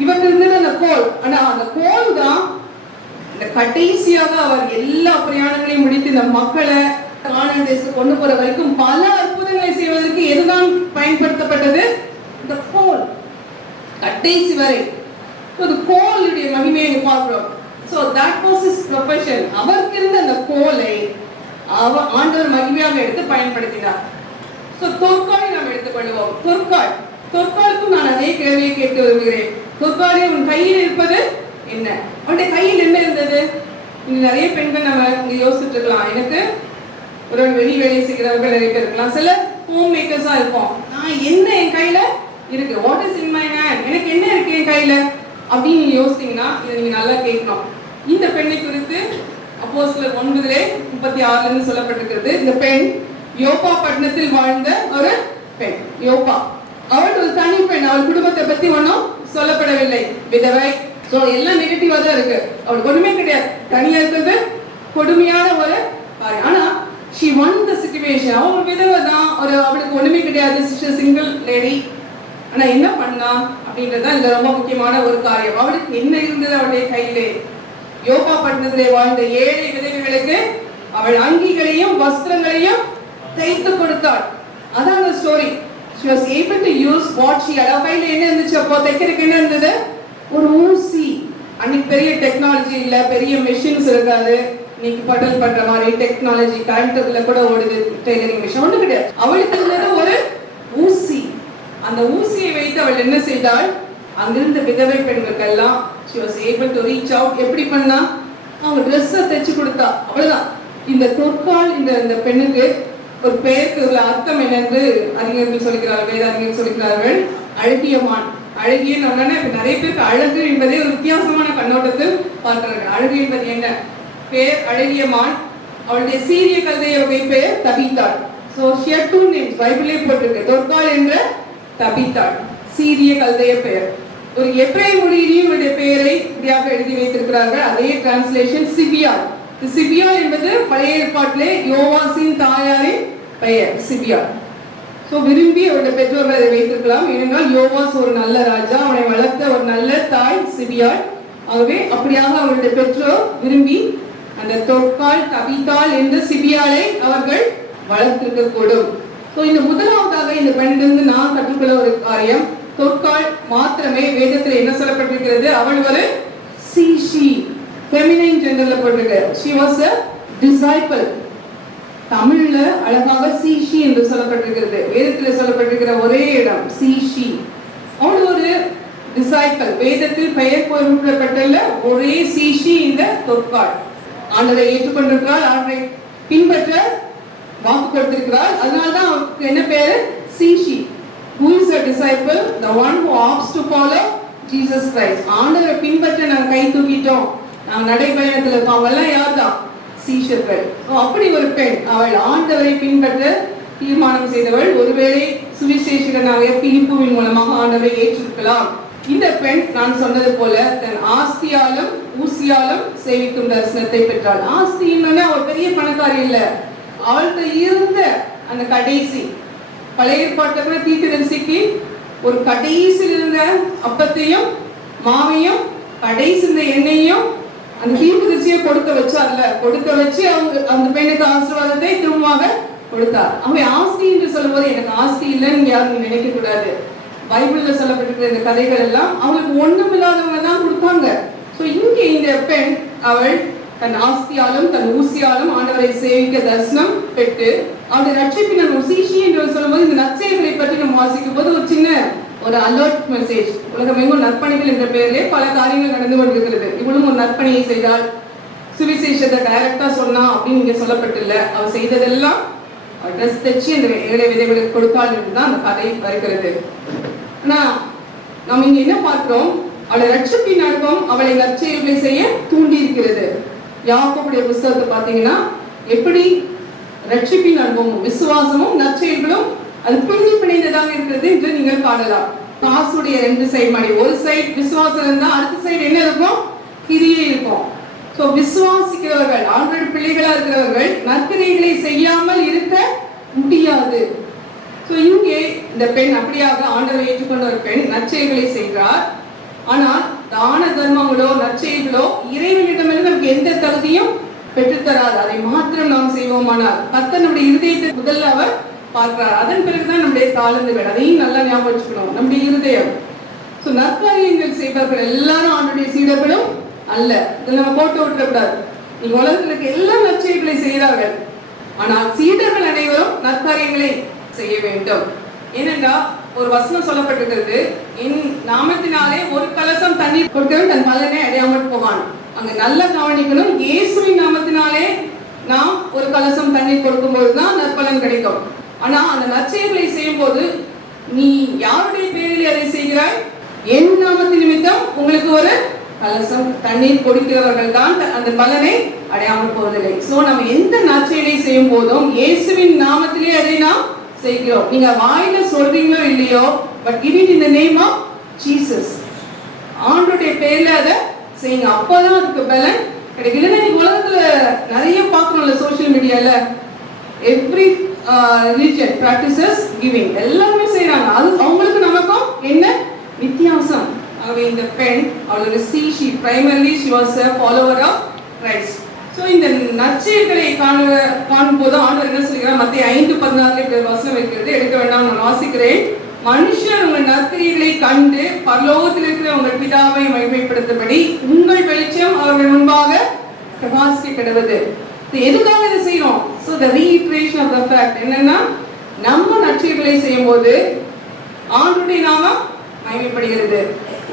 இவருக்கு இருந்தது அந்த கோல். ஆனா அந்த கோல் தான் இந்த கடைசியாக அவர் எல்லா பிரயாணங்களையும் முடித்து இந்த மக்களை கானான் தேசத்துக்கு கொண்டு போற வரைக்கும் பல அற்புதங்களை செய்வதற்கு எதுதான் பயன்படுத்தப்பட்டது? இந்த கோல். கடைசி வரை ஒரு கோளுடைய மகிமையை பார்க்கிறோம். so that was his profession. அவருக்கு இருந்த அந்த கோலை ஆண்டவர் மகிமையாக எடுத்து பயன்படுத்தினார். so தொற்காளை நாம் எடுத்துக்கொள்வோம். தொற்காளுக்கும் நான் அதே கேள்வியை கேட்க விரும்புகிறேன். தொற்காளே உன் கையில் இருப்பது என்ன? அவனுடைய கையில் என்ன இருந்தது? இங்க நிறைய பெண்கள் நம்ம இங்க யோசிச்சுட்டு இருக்கலாம். எனக்கு ஒரு வெளி வேலை செய்கிறவர்கள் நிறைய பேர் இருக்கலாம், சில ஹோம் மேக்கர்ஸா இருப்போம். நான் என்ன என் கையில இருக்கு? What is in my hand? எனக்கு என்ன இருக்கு என் கையில அப்படின்னு நீங்க யோசித்தீங்கன்னா இதை நீங்க நல்லா கேட்கணும். இந்த பெண்ணை குறித்து அப்போஸ்தலர் 9:36 சொல்லப்பட்டிருக்கிறது. இந்த பெண் யோப்பா பட்டணத்தில் வாழ்ந்த ஒரு பெண். யோப்பா, அவள் ஒரு தனி பெண். அவள் குடும்பத்தை பத்தி ஒன்றும் சொல்லப்படவில்லை. விதவை, சோ எல்லாம் நெகட்டிவா தான் இருக்கு. அவளுக்கு ஒண்ணுமே கிடையாது. தனியா இருக்கிறது கொடுமையான ஒரு காரியம். ஆனா she won the situation. அவள் ஒரு விதவை தான், அவளுக்கு ஒண்ணுமே கிடையாது, சிங்கிள் லேடி. ஆனா என்ன பண்ணா அப்படின்றது இந்த ரொம்ப முக்கியமான ஒரு காரியம். அவளுக்கு என்ன இருந்தது அவளுடைய கையிலே? யோப்பா பட்டணத்திலே வாழ்ந்த 7 விதவைகளுக்கு அவள் அங்கிகளையும் வஸ்திரங்களையும் தைத்து கொடுத்தாள். அதான் அந்த story. She was able to use what she had. கையில என்ன இருந்துச்சு? அப்போ தைக்கிறதுக்கு என்ன இருந்தது? ஒரு ஊசி. அன்னைக்கு பெரிய டெக்னாலஜி இல்ல, பெரிய மெஷின்ஸ் இருக்காது. இன்னைக்கு பட்டல் பண்ற மாதிரி டெக்னாலஜி கரண்ட்ல கூட ஓடுது டெய்லரிங் மிஷின், ஒண்ணு கிடையாது. அவளுக்கு இருந்தது ஒரு ஊசி. அந்த ஊசியை வைத்து அவள் என்ன செய்தாள்? அங்கிருந்த விதவை பெண்களுக்கெல்லாம் she was able to reach out. எப்படி பண்ணா? அவங்க ட்ரெஸ்ஸை தைச்சு கொடுத்தா. அவ்வளவுதான். இந்த தொற்கால் இந்த பெண்ணுக்கு ஒரு பெயருக்கு உள்ள அர்த்தம் என்னென்று அறிஞர்கள் சொல்கிறார்கள், வேத அறிஞர்கள் சொல்கிறார்கள். அழகியமான். அழகிய உடனே நிறைய பேருக்கு அழகு என்பதை ஒரு வித்தியாசமான கண்ணோட்டத்தில் பார்க்கிறார்கள். அழகு என்பது என்ன? பெயர் அழகியமான். அவளுடைய சீரிய கல்தைய வகை பெயர் தபித்தாள். So she had 2 names. பைபிளே போட்டிருக்கு. தொற்கால் என்ற தபித்தாள், சீரிய கல்தைய பெயர். ஒரு எபிரேய மொழியிலும் இவருடைய பெயரை இப்படியாக எழுதி வைத்திருக்கிறார்கள். அதே டிரான்ஸ்லேஷன் சிபியால். சிபியால் என்பது பழைய ஏற்பாட்டிலே யோவாசின் தாயாரின் பெயர் சிபியால். சோ விரும்பி அவருடைய பெற்றோர்கள் அதை வைத்திருக்கலாம். ஏனென்றால் யோவாஸ் ஒரு நல்ல ராஜா, அவனை வளர்த்த ஒரு நல்ல தாய் சிபியால். ஆகவே அப்படியாக அவருடைய பெற்றோர் விரும்பி அந்த தொற்கால் தபித்தாள் என்ற சிபியாலை அவர்கள் வளர்த்திருக்க கூடும். சோ இந்த முதலாவதாக இந்த பெண்ணிலிருந்து நான் கற்றுக்கொள்ள ஒரு காரியம், தொற்கால் மாத்திரமே வேதத்தில் என்ன சொல்லப்பட்டிருக்கிறது? அவள் ஒரு she, feminine genderல போட்டிருக்கு. she was a disciple. தமிழ்ல அழகாக she என்று சொல்லப்பட்டிருக்கிறது. வேதத்தில் சொல்லப்பட்டிருக்கிற ஒரே இடம் she. அவள் ஒரு disciple. வேதத்தில் பெயர் குறிப்பிடப்பட்டுள்ள ஒரே she இந்த தொற்கால். ஆண்டவரை ஏற்றுக்கொண்டிருக்கிறாள், ஆண்டவரை பின்பற்ற வாக்கு கொடுத்திருக்கிறாள். அதனால்தான் அவருக்கு என்ன பேரு? she. Who is a disciple? The one who opts to follow Jesus Christ. ஆண்டவரை பின்பற்ற நாம் கை தூக்கிட்டோம், நாம் நடைபயணத்தில் இருக்கோம். அவெல்லாம் யார்தான்? சீஷர்கள். அப்படி ஒரு பெண், அவள் ஆண்டவரை பின்பற்ற தீர்மானம் செய்தவள். ஒருவேளை சுவிசேஷகனாக பிலிப்புவின் மூலமாக ஆண்டவரை ஏற்றிருக்கலாம். இந்த பெண் நான் சொன்னது போல தன் ஆஸ்தியாலும் ஊசியாலும் சேவிக்கும் தரிசனத்தை பெற்றாள். ஆஸ்தின்னு அவள் பெரிய பணக்காரி இல்ல, அவள்கிட்ட இருந்த அந்த கடைசி பழைய ஏற்பாட்டில் கூட தீர்க்கதரிசிக்கு ஒரு கடைசியில் இருந்த அப்பத்தையும் மாவையும் கடைசி இந்த எண்ணெயையும் அந்த தீர்க்கதரிசியை கொடுக்க வச்சு அவங்க அந்த பெண்ணுக்கு ஆசீர்வாதத்தை திரும்பமாக கொடுத்தார். அவன் ஆஸ்தி என்று சொல்லும்போது எனக்கு ஆஸ்தி இல்லைன்னு யாரும் நினைக்க கூடாது. பைபிள்ல சொல்லப்பட்டிருக்கிற இந்த கதைகள் எல்லாம் அவங்களுக்கு ஒண்ணும் இல்லாதவங்க தான் கொடுத்தாங்க. சோ இங்கே இந்த பெண் அவள் தன் ஆஸ்தியாலும் தன் ஊசியாலும் ஆண்டவரை சேவிக்க தரிசனம் பெற்று அவருடைய ரட்சிப்பினர் சீஷி என்று சொல்லும்போது இந்த நற்செய்திகளை பற்றி நம்ம வாசிக்கும் போது ஒரு சின்ன ஒரு அலர்ட் மெசேஜ். உலகமெங்கும் நற்பணிகள் என்ற பெயரிலே பல காரியங்கள் நடந்து கொண்டிருக்கிறது. இவளும் ஒரு நற்பணியை செய்தால், சுவிசேஷத்தை டைரக்டா சொன்னா அப்படின்னு இங்க சொல்லப்பட்டில்ல. அவள் செய்ததெல்லாம் ட்ரெஸ் தைச்சு அந்த ஏழை விதைகளுக்கு கொடுத்தாள் என்றுதான் அந்த கதை வருகிறது. ஆனா நம்ம இங்க என்ன பார்க்கிறோம்? அவளை ரட்சிப்பின் அனுபவம் அவளை நற்செய்திகளை செய்ய தூண்டி இருக்கிறது. யாக்கோபுடைய புத்தகத்தை பார்த்தீங்கன்னா எப்படி ரட்சிப்பின் அனுபவமும் விசுவாசமும் நற்செய்திகளும் அது பின்னி பிணைந்ததாக இருக்கிறது என்று நீங்கள் காணலாம். காசுடைய 2 சைடு மாதிரி, ஒரு சைடு விசுவாசம் இருந்தா அடுத்த சைடு என்ன இருக்கும்? கிரியை இருக்கும். சோ விசுவாசிக்கிறவர்கள், ஆண்டவருடைய பிள்ளைகளா இருக்கிறவர்கள் நற்கிரியைகளை செய்யாமல் இருக்க முடியாது. சோ இங்கே இந்த பெண் அப்படியாக ஆண்டவரை ஏற்றுக்கொண்ட ஒரு பெண் நற்செய்திகளை செய்கிறார். ஆனால் தான தர்மங்களோ நற்செய்திகளோ இறைவனிடமிருந்து நமக்கு எந்த தகுதியும் பெற்றுத்தராது. அதை மாத்திரம் நாம் செய்வோமானால் கர்த்தர் நம்முடைய இருதயத்தை முதல்ல அவர் பார்க்கிறார். அதன் பிறகுதான் நம்முடைய தாளந்துகள். அதையும் நல்லா ஞாபகம் வச்சுக்கணும், நம்முடைய இருதயம். சோ நற்காரியங்கள் செய்பவர்கள் எல்லாரும் ஆண்டவருடைய சீடர்களும் அல்ல. இதில் நம்ம போட்டு விட்டுறக்கூடாது. நீங்க உலகத்தில் இருக்க எல்லா நற்செய்திகளை செய்கிறார்கள், ஆனால் சீடர்கள் அனைவரும் நற்காரியங்களை செய்ய வேண்டும். ஏனென்றா ஒரு வசனம் சொல்லப்பட்டிருக்கிறது, என் நாமத்தினாலே ஒரு கலசம் தண்ணீர் கொடுத்தவன் தன் பலனை அடையாமல் போவான். அங்க நல்லா கவனிக்கணும், இயேசுவின் நாமத்தினாலே நாம் ஒரு கலசம் தண்ணீர் கொடுக்கும் போதுதான் நற்பலன் கிடைக்கும். ஆனா அந்த நற்செய்திகளை செய்யும் போது நீ யாருடைய பேரில் அதை செய்கிறாய்? என் நாமத்தின் நிமித்தம் உங்களுக்கு ஒரு கலசம் தண்ணீர் கொடுக்கிறவர்கள் தான் அந்த பலனை அடையாமல் போவதில்லை. சோ நம்ம எந்த நற்செயலை செய்யும் போதும் இயேசுவின் நாமத்திலே அதை நாம் செய்கிறோம். நீங்க வாயில சொல்றீங்களோ இல்லையோ, but give it in the name of Jesus. ஆண்டவருடைய பேர்ல அதை செய்யுங்க. அப்பதான் அதுக்கு பலன் கிடைக்கும். இல்லைன்னா நீங்க உலகத்துல நிறைய பார்க்கணும்ல, சோசியல் மீடியால எவ்ரி ரிலிஜன் practices giving, எல்லாருமே செய்யறாங்க. அது அவங்களுக்கு நமக்கும் என்ன வித்தியாசம்? ஆகவே இந்த பெண் அவளோட she primarily she was a follower of Christ. So இந்த நற்செயல்களை காணும் போது ஆண்டவர் என்ன சொல்கிறார்? மத்தேயு 5:16 வசனம் இருக்கிறது, எடுக்க வேண்டாம், நான் வாசிக்கிறேன். மனுஷர் உங்கள் நற்கிரியைகளை கண்டு பரலோகத்தில் இருக்கிற உங்கள் பிதாவை மகிமைப்படுத்தும்படி உங்கள் வெளிச்சம் அவர்கள் முன்பாக பிரகாசிக்க கடவுது. எதுக்காக இதை செய்யறோம்? So the reiteration of the fact என்னன்னா, நம்ம நற்செயல்களை செய்யும் போது ஆண்டவருடைய நாமம் மகிமைப்படுகிறது.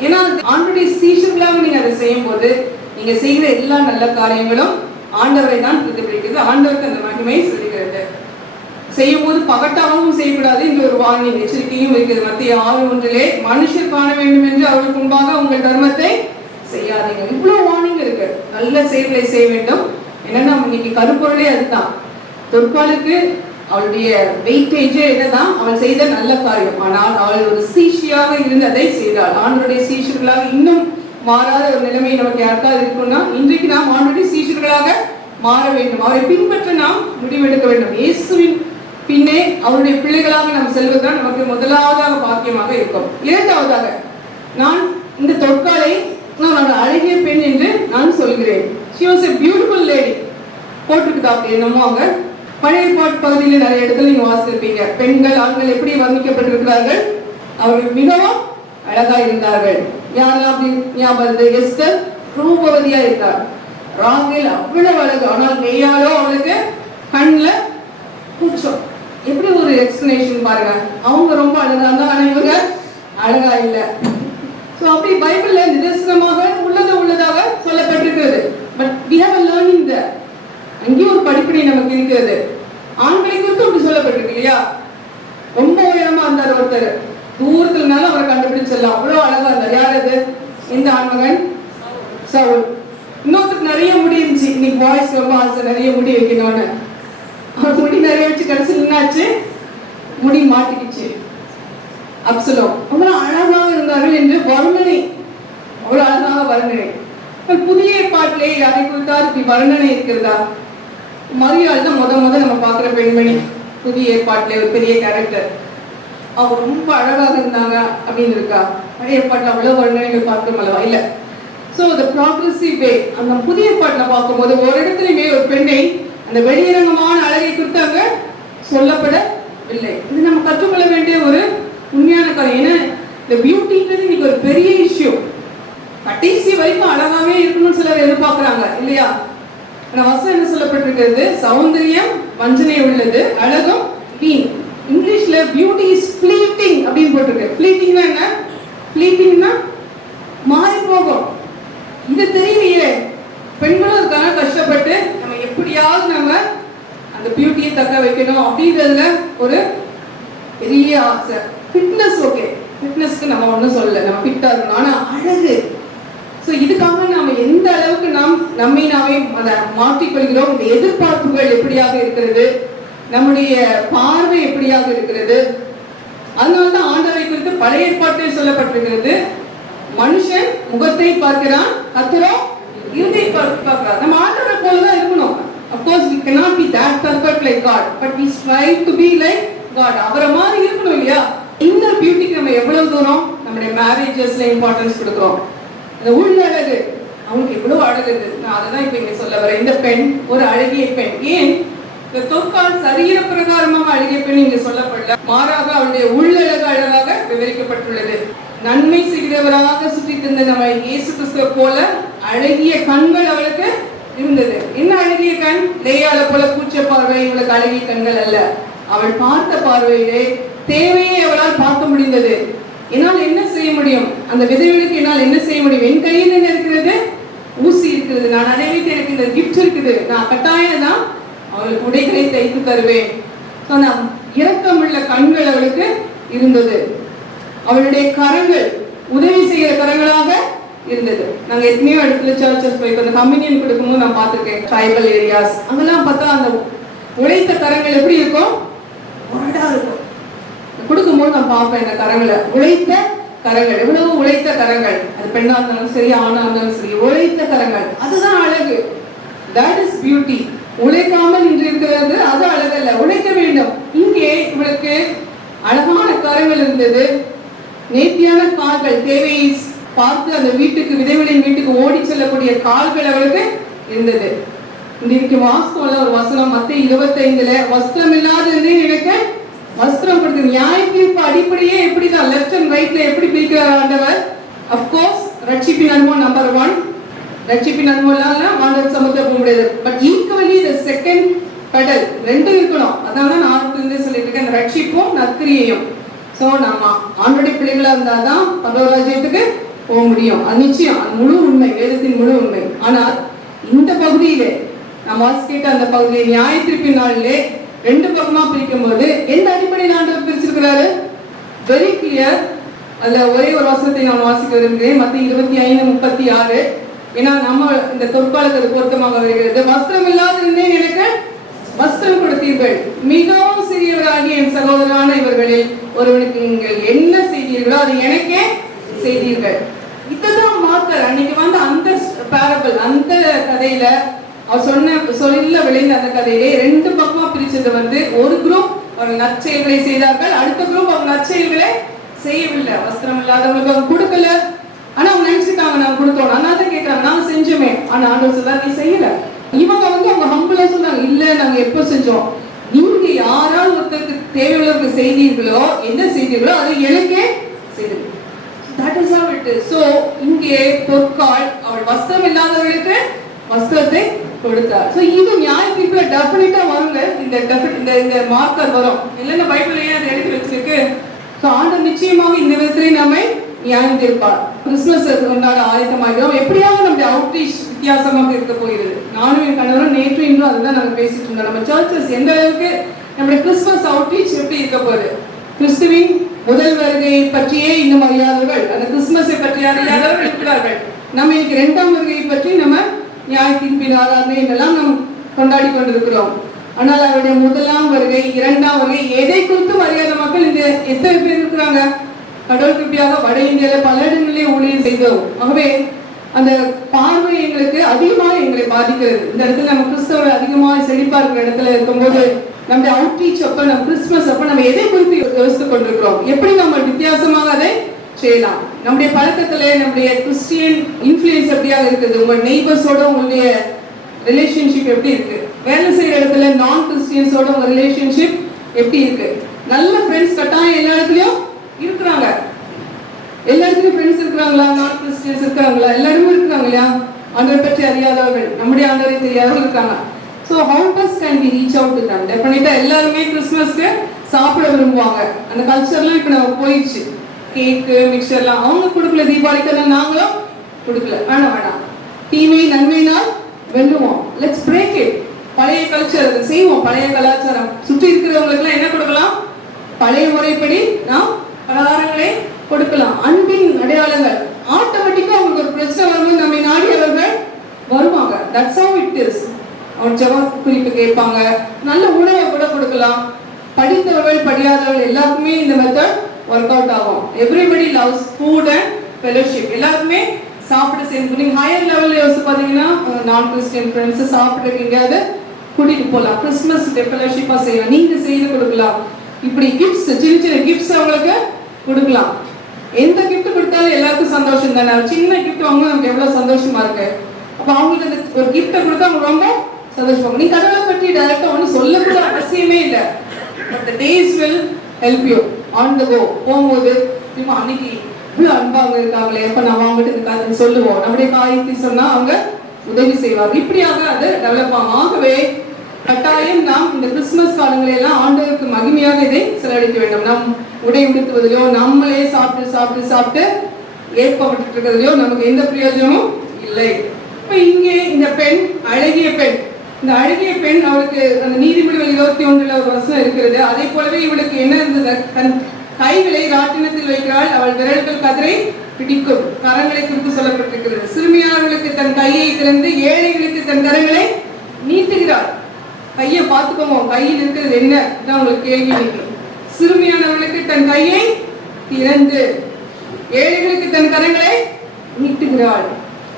ஏன்னா ஆண்டவருடைய சீஷர்களாக நீங்க அதை செய்யும் போது நீங்க செய்கிற எல்லா நல்ல காரியங்களும் ஆண்டவரை தான் பிரதிபலிக்கிறது, ஆண்டவருக்கு அந்த மகிமை செலுத்துகிறது. செய்யும் போது பகட்டாகவும் செய்யக்கூடாது என்ற ஒரு வார்னிங் எச்சரிக்கையும் இருக்கிறது. மத்தேயு 6:1 மனுஷர் காண வேண்டும் என்று அவருக்கு முன்பாக உங்கள் தர்மத்தை செய்யாதீங்க. இவ்வளவு வார்னிங் இருக்கு. நல்ல செயல்களை செய்ய வேண்டும். என்னன்னா இன்னைக்கு கருப்பொருளே அதுதான். தொற்பாலுக்கு அவளுடைய வெயிட்டேஜே என்னதான், அவள் செய்த நல்ல காரியம். ஆனால் அவள் ஒரு சீஷியாக இருந்து அதை செய்தாள். ஆண்டவருடைய சீஷர்களாக இன்னும் மாறாத ஒரு நிலைமை நமக்கு யாருக்காவது இருக்குன்னா, இன்றைக்கு நாம் ஆண்டவருடைய சீஷர்களாக மாற வேண்டும். அவரை பின்பற்ற நாம் முடிவெடுக்க வேண்டும். இயேசுவின் பின்னே அவருடைய பிள்ளைகளாக நாம் செல்வதுதான் நமக்கு முதலாவதாக பாக்கியமாக இருக்கும். இரண்டாவதாக, நான் இந்த தொற்காலை நான் அழகிய பெண் என்று நான் சொல்கிறேன். she was a beautiful lady போட்டிருக்குதா அப்படி என்னமோ அங்க பழைய பாட்டு பகுதியில் நிறைய இடத்துல நீங்க வாசித்திருப்பீங்க. பெண்கள் ஆண்கள் எப்படி வர்ணிக்கப்பட்டிருக்கிறார்கள்? அவர்கள் மிகவும் அழகா இருந்தார்கள். யாரெல்லாம் அப்படி ஞாபகம்? எஸ்தர் ரூபவதியா இருந்தார். ராகேல் அவ்வளவு அழகு. ஆனால் மெய்யாலோ அவளுக்கு கண்ணுல கூச்சம். எப்படி ஒரு எக்ஸ்பிளனேஷன் பாருங்க. அவங்க ரொம்ப அழகா இருந்தா, ஆனா இவங்க அழகா இல்லை. சோ அப்படி பைபிள்ல நிதர்சனமாக உள்ளதாக சொல்லப்பட்டிருக்கிறது. But we have a learning there. அங்கேயும் ஒரு படிப்பினை நமக்கு இருக்கிறது. ஆண்களை குறித்து அப்படி சொல்லப்பட்டிருக்கு இல்லையா? ரொம்ப உயரமா இருந்தார் ஒருத்தர், தூரத்துலனால அவரை கண்டுபிடிச்சிடலாம், அவ்வளவு அழகா இருந்தார். யார் அது? இந்த ஆண்மகன் சவுல். இன்னொருத்தருக்கு நிறைய முடி இருந்துச்சு. இன்னைக்கு வாய்ஸ் ரொம்ப ஆசை நிறைய முடி வைக்கணும்னு. அவர் முடி நிறைய வச்சு கடைசியில் என்னாச்சு? முடி மாட்டிக்கிச்சு. அப்சலோம். அவ்வளவு அழகாக இருந்தார்கள் என்று வர்ணனை, அவ்வளவு அழகாக வர்ணனை. புதிய பாட்டிலே யாரை குறித்தார் இப்படி வர்ணனை இருக்கிறதா? மரியாள் தான் முத நம்ம பார்க்கிற பெண்மணி. புதிய ஏற்பாட்டிலே ஒரு பெரிய கேரக்டர். அவங்க ரொம்ப அழகாக இருந்தாங்க அப்படின்னு இருக்கா? பழைய ஏற்பாட்டில் அவ்வளவு வர்ணனைகள் பார்க்கணும் அல்லவா? இல்ல. சோ the progressive way அந்த புதிய ஏற்பாட்டில் பார்க்கும்போது ஒரு இடத்துலயுமே ஒரு பெண்ணை அந்த வெளியரங்கமான அழகை குறித்து அங்க சொல்லப்படவில்லை. இது நம்ம கற்றுக்கொள்ள வேண்டிய ஒரு உண்மையான காரியம். ஏன்னா இந்த பியூட்டின்றது இன்னைக்கு ஒரு பெரிய இஷ்யூ. கடைசி வரைக்கும் அழகாவே இருக்கணும்னு சிலர் எதிர்பார்க்கிறாங்க இல்லையா? ஆனா வசனம் என்ன சொல்லப்பட்டிருக்கிறது? சௌந்தரியம் வஞ்சனை உள்ளது, அழகும் வீண். இங்கிலீஷ்ல பியூட்டி இஸ் ஃப்ளீட்டிங் அப்படின்னு போட்டிருக்கு. ஃப்ளீட்டிங்னா என்ன? ஃப்ளீட்டிங்னா மாறி போகும். இது தெரியலையே. பெண்களும் அதுக்காக கஷ்டப்பட்டு நம்ம எப்படியாவது நம்ம அந்த பியூட்டியை தக்க வைக்கணும் அப்படின்றதுல ஒரு பெரிய ஆசை. ஃபிட்னஸ் ஓகே, ஃபிட்னஸ்க்கு நம்ம ஒன்றும் சொல்லல, நம்ம ஃபிட்டா இருக்கணும். ஆனா அழகு, ஸோ இதுக்காக நாம எந்த அளவுக்கு நாம் நம்மை நாமே அதை மாற்றிக்கொள்கிறோம். இந்த எதிர்பார்ப்புகள் எப்படியாக இருக்கிறது, நம்முடைய பார்வை எப்படியாக இருக்கிறது. அதனால்தான் ஆண்டவரை குறித்து பழைய ஏற்பாட்டில் சொல்லப்பட்டிருக்கிறது, மனுஷன் முகத்தை பார்க்கிறான், கர்த்தரோ இருதயத்தை பார்க்கிறார். நம்ம ஆண்டவரை போலதான் இருக்கணும். Of course we cannot be that perfect like God, but we strive to be like God. அவரை மாதிரி இருக்கணும் இல்லையா? இந்த பியூட்டிக்கு நம்ம எவ்வளவு தூரம் நம்முடைய மேரேஜஸ்ல இம்பார்ட்டன்ஸ் கொடுக்கிறோம். அந்த உள்ள அழகு, அவங்களுக்கு எவ்வளவு அழகு இருக்கு. நான் அதைதான் இப்ப இங்க சொல்ல வரேன். இந்த பெண் ஒரு அழகிய பெண். ஏன் இந்த தொற்கால் சரீர பிரகாரமாக அழகிய பெண் இங்கு சொல்லப்படல, மாறாக அவளுடைய உள்ளழகு அழகாக விவரிக்கப்பட்டுள்ளது. நன்மை செய்கிறவராக சுற்றி தந்த நம்ம இயேசு கிறிஸ்துவ போல அழகிய கண்கள் அவளுக்கு இருந்தது. என்ன அழகிய கண்? லேயாள போல கூச்ச பார்வை இவளுக்கு அழகிய கண்கள் அல்ல. அவள் பார்த்த பார்வையிலே தேவையை அவளால் பார்க்க முடிந்தது. என்னால் என்ன செய்ய முடியும்? அந்த விதவைகளுக்கு என்னால் என்ன செய்ய முடியும்? என் கையில் என்ன இருக்கிறது? ஊசி இருக்கிறது. நான் அனைவருக்கு எனக்கு இந்த கிஃப்ட் இருக்குது. நான் கட்டாயம் தான் அவளுக்கு உடைகளை தைத்து தருவேன். இரக்கமுள்ள கண்கள் அவளுக்கு இருந்தது. அவளுடைய கரங்கள் உதவி செய்கிற கரங்களாக இருந்தது. நாங்க எத்தனையோ இடத்துல சர்ச்சஸ் போய் அந்த கம்யூனியன் கொடுக்கும்போது நான் பார்த்துருக்கேன். ட்ரைபல் ஏரியாஸ் அங்கெல்லாம் பார்த்தா அந்த உழைத்த கரங்கள் எப்படி இருக்கும், ஒரடா இருக்கும். கொடுக்கும்போது நான் பார்ப்பேன் இந்த கரங்களை, உழைத்த கரங்கள், எவ்வளவு உழைத்த கரங்கள், அது பெண்ணா இருந்தாலும் சரி ஆணா இருந்தாலும் சரி, உழைத்த கரங்கள், அதுதான் அழகு. That is beauty. உழைக்காமல் இன்று இருக்கிறது அது அழகல்ல, உழைக்க வேண்டும். இங்கே இவளுக்கு அழகான கரங்கள் இருந்தது, நேர்த்தியான கால்கள், தேவையை பார்த்து அந்த வீட்டுக்கு விதைகளின் வீட்டுக்கு ஓடி செல்லக்கூடிய கால்கள் அவளுக்கு இருந்தது. இன்றைக்கு வாஸ்தவல ஒரு வசனம் மத்தேயு 25 வஸ்திரம் இல்லாத எனக்கு வஸ்திரம் கொடுத்து, நியாய தீர்ப்பு அடிப்படையே எப்படிதான் லெஃப்ட் அண்ட் ரைட்ல எப்படி பிரிக்கிறார் ஆண்டவர். அப்கோர்ஸ் ரட்சிப்பின் அனுபவம் நம்பர் 1, ரட்சிப்பின் அனுபவம் ஆண்டவர் சமூகத்தை போக முடியாது. But equally the second pedal ரெண்டும் இருக்கணும். அதனால நான் ஆரம்பத்திலிருந்தே சொல்லிட்டு இருக்கேன், அந்த ரட்சிப்பும் நற்கிரியையும். ஸோ நம்ம ஆண்டோடைய பிள்ளைகளா இருந்தாதான் பரலோகராஜ்யத்துக்கு போக முடியும். அது நிச்சயம், அது முழு உண்மை, வேதத்தின் முழு உண்மை. ஆனால் இந்த பகுதியிலே நம்ம கேட்ட அந்த பகுதியை நியாய தீர்ப்பின் நாளிலே 2 பக்கமா பிரிக்கும் போது எந்த அடிப்படையில் ஆண்டவர் பிரிச்சிருக்கிறாரு? Very clear. அதுல ஒரே ஒரு வசனத்தை நான் வாசிக்க விரும்புகிறேன். மத்தேயு 25:36. ஏன்னா நம்ம இந்த தொற்காலத்துக்கு பொருத்தமாக வருகிறது. வஸ்திரம் இல்லாத இருந்தேன், எனக்கு வஸ்திரம் கொடுத்தீர்கள், மிகவும் சிறியவராகிய என் சகோதரான இவர்களில் ஒருவனுக்கு நீங்கள் என்ன செய்தீர்களோ அதை எனக்கே செய்தீர்கள். இதுதான் மார்க்கர். அன்னைக்கு அந்த பேரபிள், அந்த கதையில அவர் சொல்ல விளைந்த அந்த கதையிலே 2 பக்கமா பிரிச்சது ஒரு குரூப் அவர் நற்செயல்களை செய்தார்கள், அடுத்த குரூப் அவர் நற்செயல்களை செய்யவில்லை. வஸ்திரம் இல்லாதவங்களுக்கு அவங்க கொடுக்கல. ஆனா அவங்க நினைச்சுட்டாங்க நாங்க கொடுத்தோம். ஆனா தான் கேட்கறாங்க, நாங்க செஞ்சோமே. ஆனா ஆண்டவர் சொல்றாரு நீ செய்யல. இவங்க அவங்க ஹம்பிளா சொன்னாங்க, இல்ல நாங்க எப்ப செஞ்சோம், நீங்க யாரால் ஒருத்தருக்கு தேவையுள்ளவருக்கு செய்தீர்களோ, என்ன செய்தீர்களோ அதை எனக்கே செய்தீர்கள். That is how it is. So இங்கே பொற்கால் அவள் வஸ்திரம் இல்லாதவர்களுக்கு வஸ்திரத்தை கொடுத்தார். So இது நியாய தீர்ப்புல டெஃபினட்டா வருங்க. இந்த மார்க்கர் வரும். இல்லைன்னா பைபிள்லயே அதை எழுதி வச்சிருக்கு. ஸோ ஆண்டவர் நிச்சயமாக இந்த விதத்திலே நம்மை நியாயம் தீர்ப்பார். கிறிஸ்துமஸ் கொண்டாட ஆயத்தமாகிறோம். எப்படியாவது நம்முடைய அவுட்ரீச் வித்தியாசமாக இருக்க போகிறது. நானும் என் கணவரும் நேற்று இன்றும் அதுதான் நாங்கள் பேசிட்டு இருந்தோம். நம்ம சர்ச்சஸ் எந்த அளவுக்கு நம்முடைய கிறிஸ்துமஸ் அவுட்ரீச் எப்படி இருக்க போகுது. கிறிஸ்துவின் முதல் வருகையை பற்றியே இன்னும் அறியாதவர்கள், அந்த கிறிஸ்துமஸை பற்றி அறியாதவர்கள் இருக்கிறார்கள். நம்ம இன்னைக்கு 2ஆம் வருகையை பற்றி நம்ம நியாய தீர்ப்பின் ஆராதனை என்றெல்லாம் நாம் கொண்டாடி கொண்டிருக்கிறோம். ஆனால் அவருடைய 1ஆம் வருகை, 2ஆம் வருகை எதை குறித்தும் அறியாத மக்கள் இந்த எத்தனை பேர் இருக்கிறாங்க. கடவுள் கிருபையாக வட இந்தியாவில் பல இடங்களிலே ஊழியர் செய்தோம். ஆகவே அந்த பார்வை எங்களுக்கு அதிகமாக எங்களை பாதிக்கிறது. இந்த இடத்துல நம்ம கிறிஸ்தவர்கள் அதிகமாக செழிப்பா இருக்கிற இடத்துல இருக்கும்போது நம்முடைய அவுட்ரீச் அப்ப, நம்ம கிறிஸ்துமஸ் அப்ப நம்ம எதை குறித்து யோசித்துக் கொண்டிருக்கிறோம், எப்படி நம்ம வித்தியாசமாக அதை செய்யலாம். நம்முடைய பழக்கத்துல நம்முடைய கிறிஸ்டியன் இன்ஃப்ளூயன்ஸ் எப்படியாக இருக்குது, உங்க நெய்பர்ஸோட உங்களுடைய ரிலேஷன்ஷிப் எப்படி இருக்கு, வேலை செய்யற இடத்துல நான் கிறிஸ்டியன்ஸோட உங்க ரிலேஷன்ஷிப் எப்படி இருக்கு. நல்ல ஃப்ரெண்ட்ஸ் கட்டாயம் எல்லா இடத்துலயும் இருக்கிறாங்க. எல்லா இடத்துலயும் ஃப்ரெண்ட்ஸ் இருக்கிறாங்களா, நான் கிறிஸ்டியன்ஸ் இருக்கிறாங்களா, எல்லாருமே இருக்கிறாங்க இல்லையா. ஆண்டவரை பற்றி அறியாதவர்கள், நம்முடைய ஆண்டவரை தெரியாதவர்கள் இருக்காங்க. So how best can we reach out to them? டெஃபினட்டா எல்லாருமே கிறிஸ்துமஸ்க்கு சாப்பிட விரும்புவாங்க. அந்த கல்ச்சர்லாம் இப்போ நம்ம போயிடுச்சு. கேக்கு மிக்சர்லாம் அவங்க கொடுக்கல, தீபாவளிக்கு நாங்களும் கொடுக்கல. வேணாம், தீமை நன்மையினால் வெல்லுவோம். Let's break it. பழைய கல்ச்சர் அதை செய்வோம். பழைய கலாச்சாரம் சுற்றி இருக்கிறவங்களுக்குலாம் என்ன கொடுக்கலாம், பழைய முறைப்படி நாம் பலகாரங்களை கொடுக்கலாம். அன்பின் அடையாளங்கள் ஆட்டோமேட்டிக்கா அவங்களுக்கு ஒரு பிரச்சனை வரும்போது நம்மை நாடி அவர்கள் வருவாங்க. That's how it is. அவங்க ஜெப குறிப்பு கேட்பாங்க. நல்ல உணவை கூட கொடுக்கலாம். படித்தவர்கள் படியாதவர்கள் எல்லாருக்குமே இந்த மெத்தட் ஒர்க் அவுட் ஆகும். Everybody loves food and fellowship. எல்லாருமே சாப்பிட சேர்ந்து நீங்க ஹையர் லெவல்ல யோசிச்சு பாத்தீங்கன்னா நான் கிறிஸ்டியன் ஃப்ரெண்ட்ஸ் சாப்பிட்றதுக்கு எங்கேயாவது கூட்டிட்டு போகலாம். கிறிஸ்துமஸ் ஃபெலோஷிப்பா செய்யலாம், நீங்க செய்து கொடுக்கலாம். இப்படி கிஃப்ட்ஸ், சின்ன சின்ன கிஃப்ட்ஸ் அவங்களுக்கு கொடுக்கலாம். எந்த கிஃப்ட் கொடுத்தாலும் எல்லாருக்கும் சந்தோஷம் தானே. சின்ன கிஃப்ட் வாங்க நமக்கு எவ்வளவு சந்தோஷமா இருக்கு. அப்ப அவங்களுக்கு அந்த ஒரு கிஃப்டை கொடுத்தா அவங்க ரொம்ப சந்தோஷமா. நீ கடவுளை பற்றி டைரக்டா ஒன்றும் சொல்லக்கூட அவசியமே இல்லை. But the days will help you on the go. போகும்போது சும்மா அன்னைக்கு இவ்வளவு அன்பாக இருக்காங்களே, எப்ப நம்ம அவங்ககிட்ட இந்த கதை சொல்லுவோம், நம்முடைய காரியத்தை சொன்னா அவங்க உதவி செய்வாங்க. இப்படியாக அது டெவலப் ஆகும். ஆகவே கட்டாயம் நாம் இந்த கிறிஸ்துமஸ் காலங்களெல்லாம் ஆண்டவருக்கு மகிமையாக இதை செலவழிக்க வேண்டும். நம் உடை உடுத்துவதிலோ நம்மளே சாப்பிட்டு சாப்பிட்டு சாப்பிட்டு ஏற்பட்டு இருக்கிறதுலையோ நமக்கு எந்த பிரயோஜனமும் இல்லை. இப்ப இங்கே இந்த பெண் அழகிய பெண், இந்த அழகிய பெண் அவளுக்கு அந்த நீதிமொழிகள் 21 ஒரு வசனம் இருக்கிறது. அதே போலவே இவளுக்கு என்ன இருந்தது, தன் கைகளை ராட்டினத்தில் வைக்கிறாள், அவள் விரல்கள் கதிரை பிடிக்கும் கரங்களை குறித்து சொல்லப்பட்டிருக்கிறது. சிறுமியானவர்களுக்கு தன் கையை திறந்து ஏழைகளுக்கு தன் கரங்களை நீட்டுகிறார். கையை பார்த்துக்கோங்க, கையில் இருக்கிறது என்ன உங்களுக்கு கேள்வி நிற்கும். சிறுமியானவர்களுக்கு தன் கையை திறந்து ஏழைகளுக்கு தன் கரங்களை நீட்டுகிறாள்.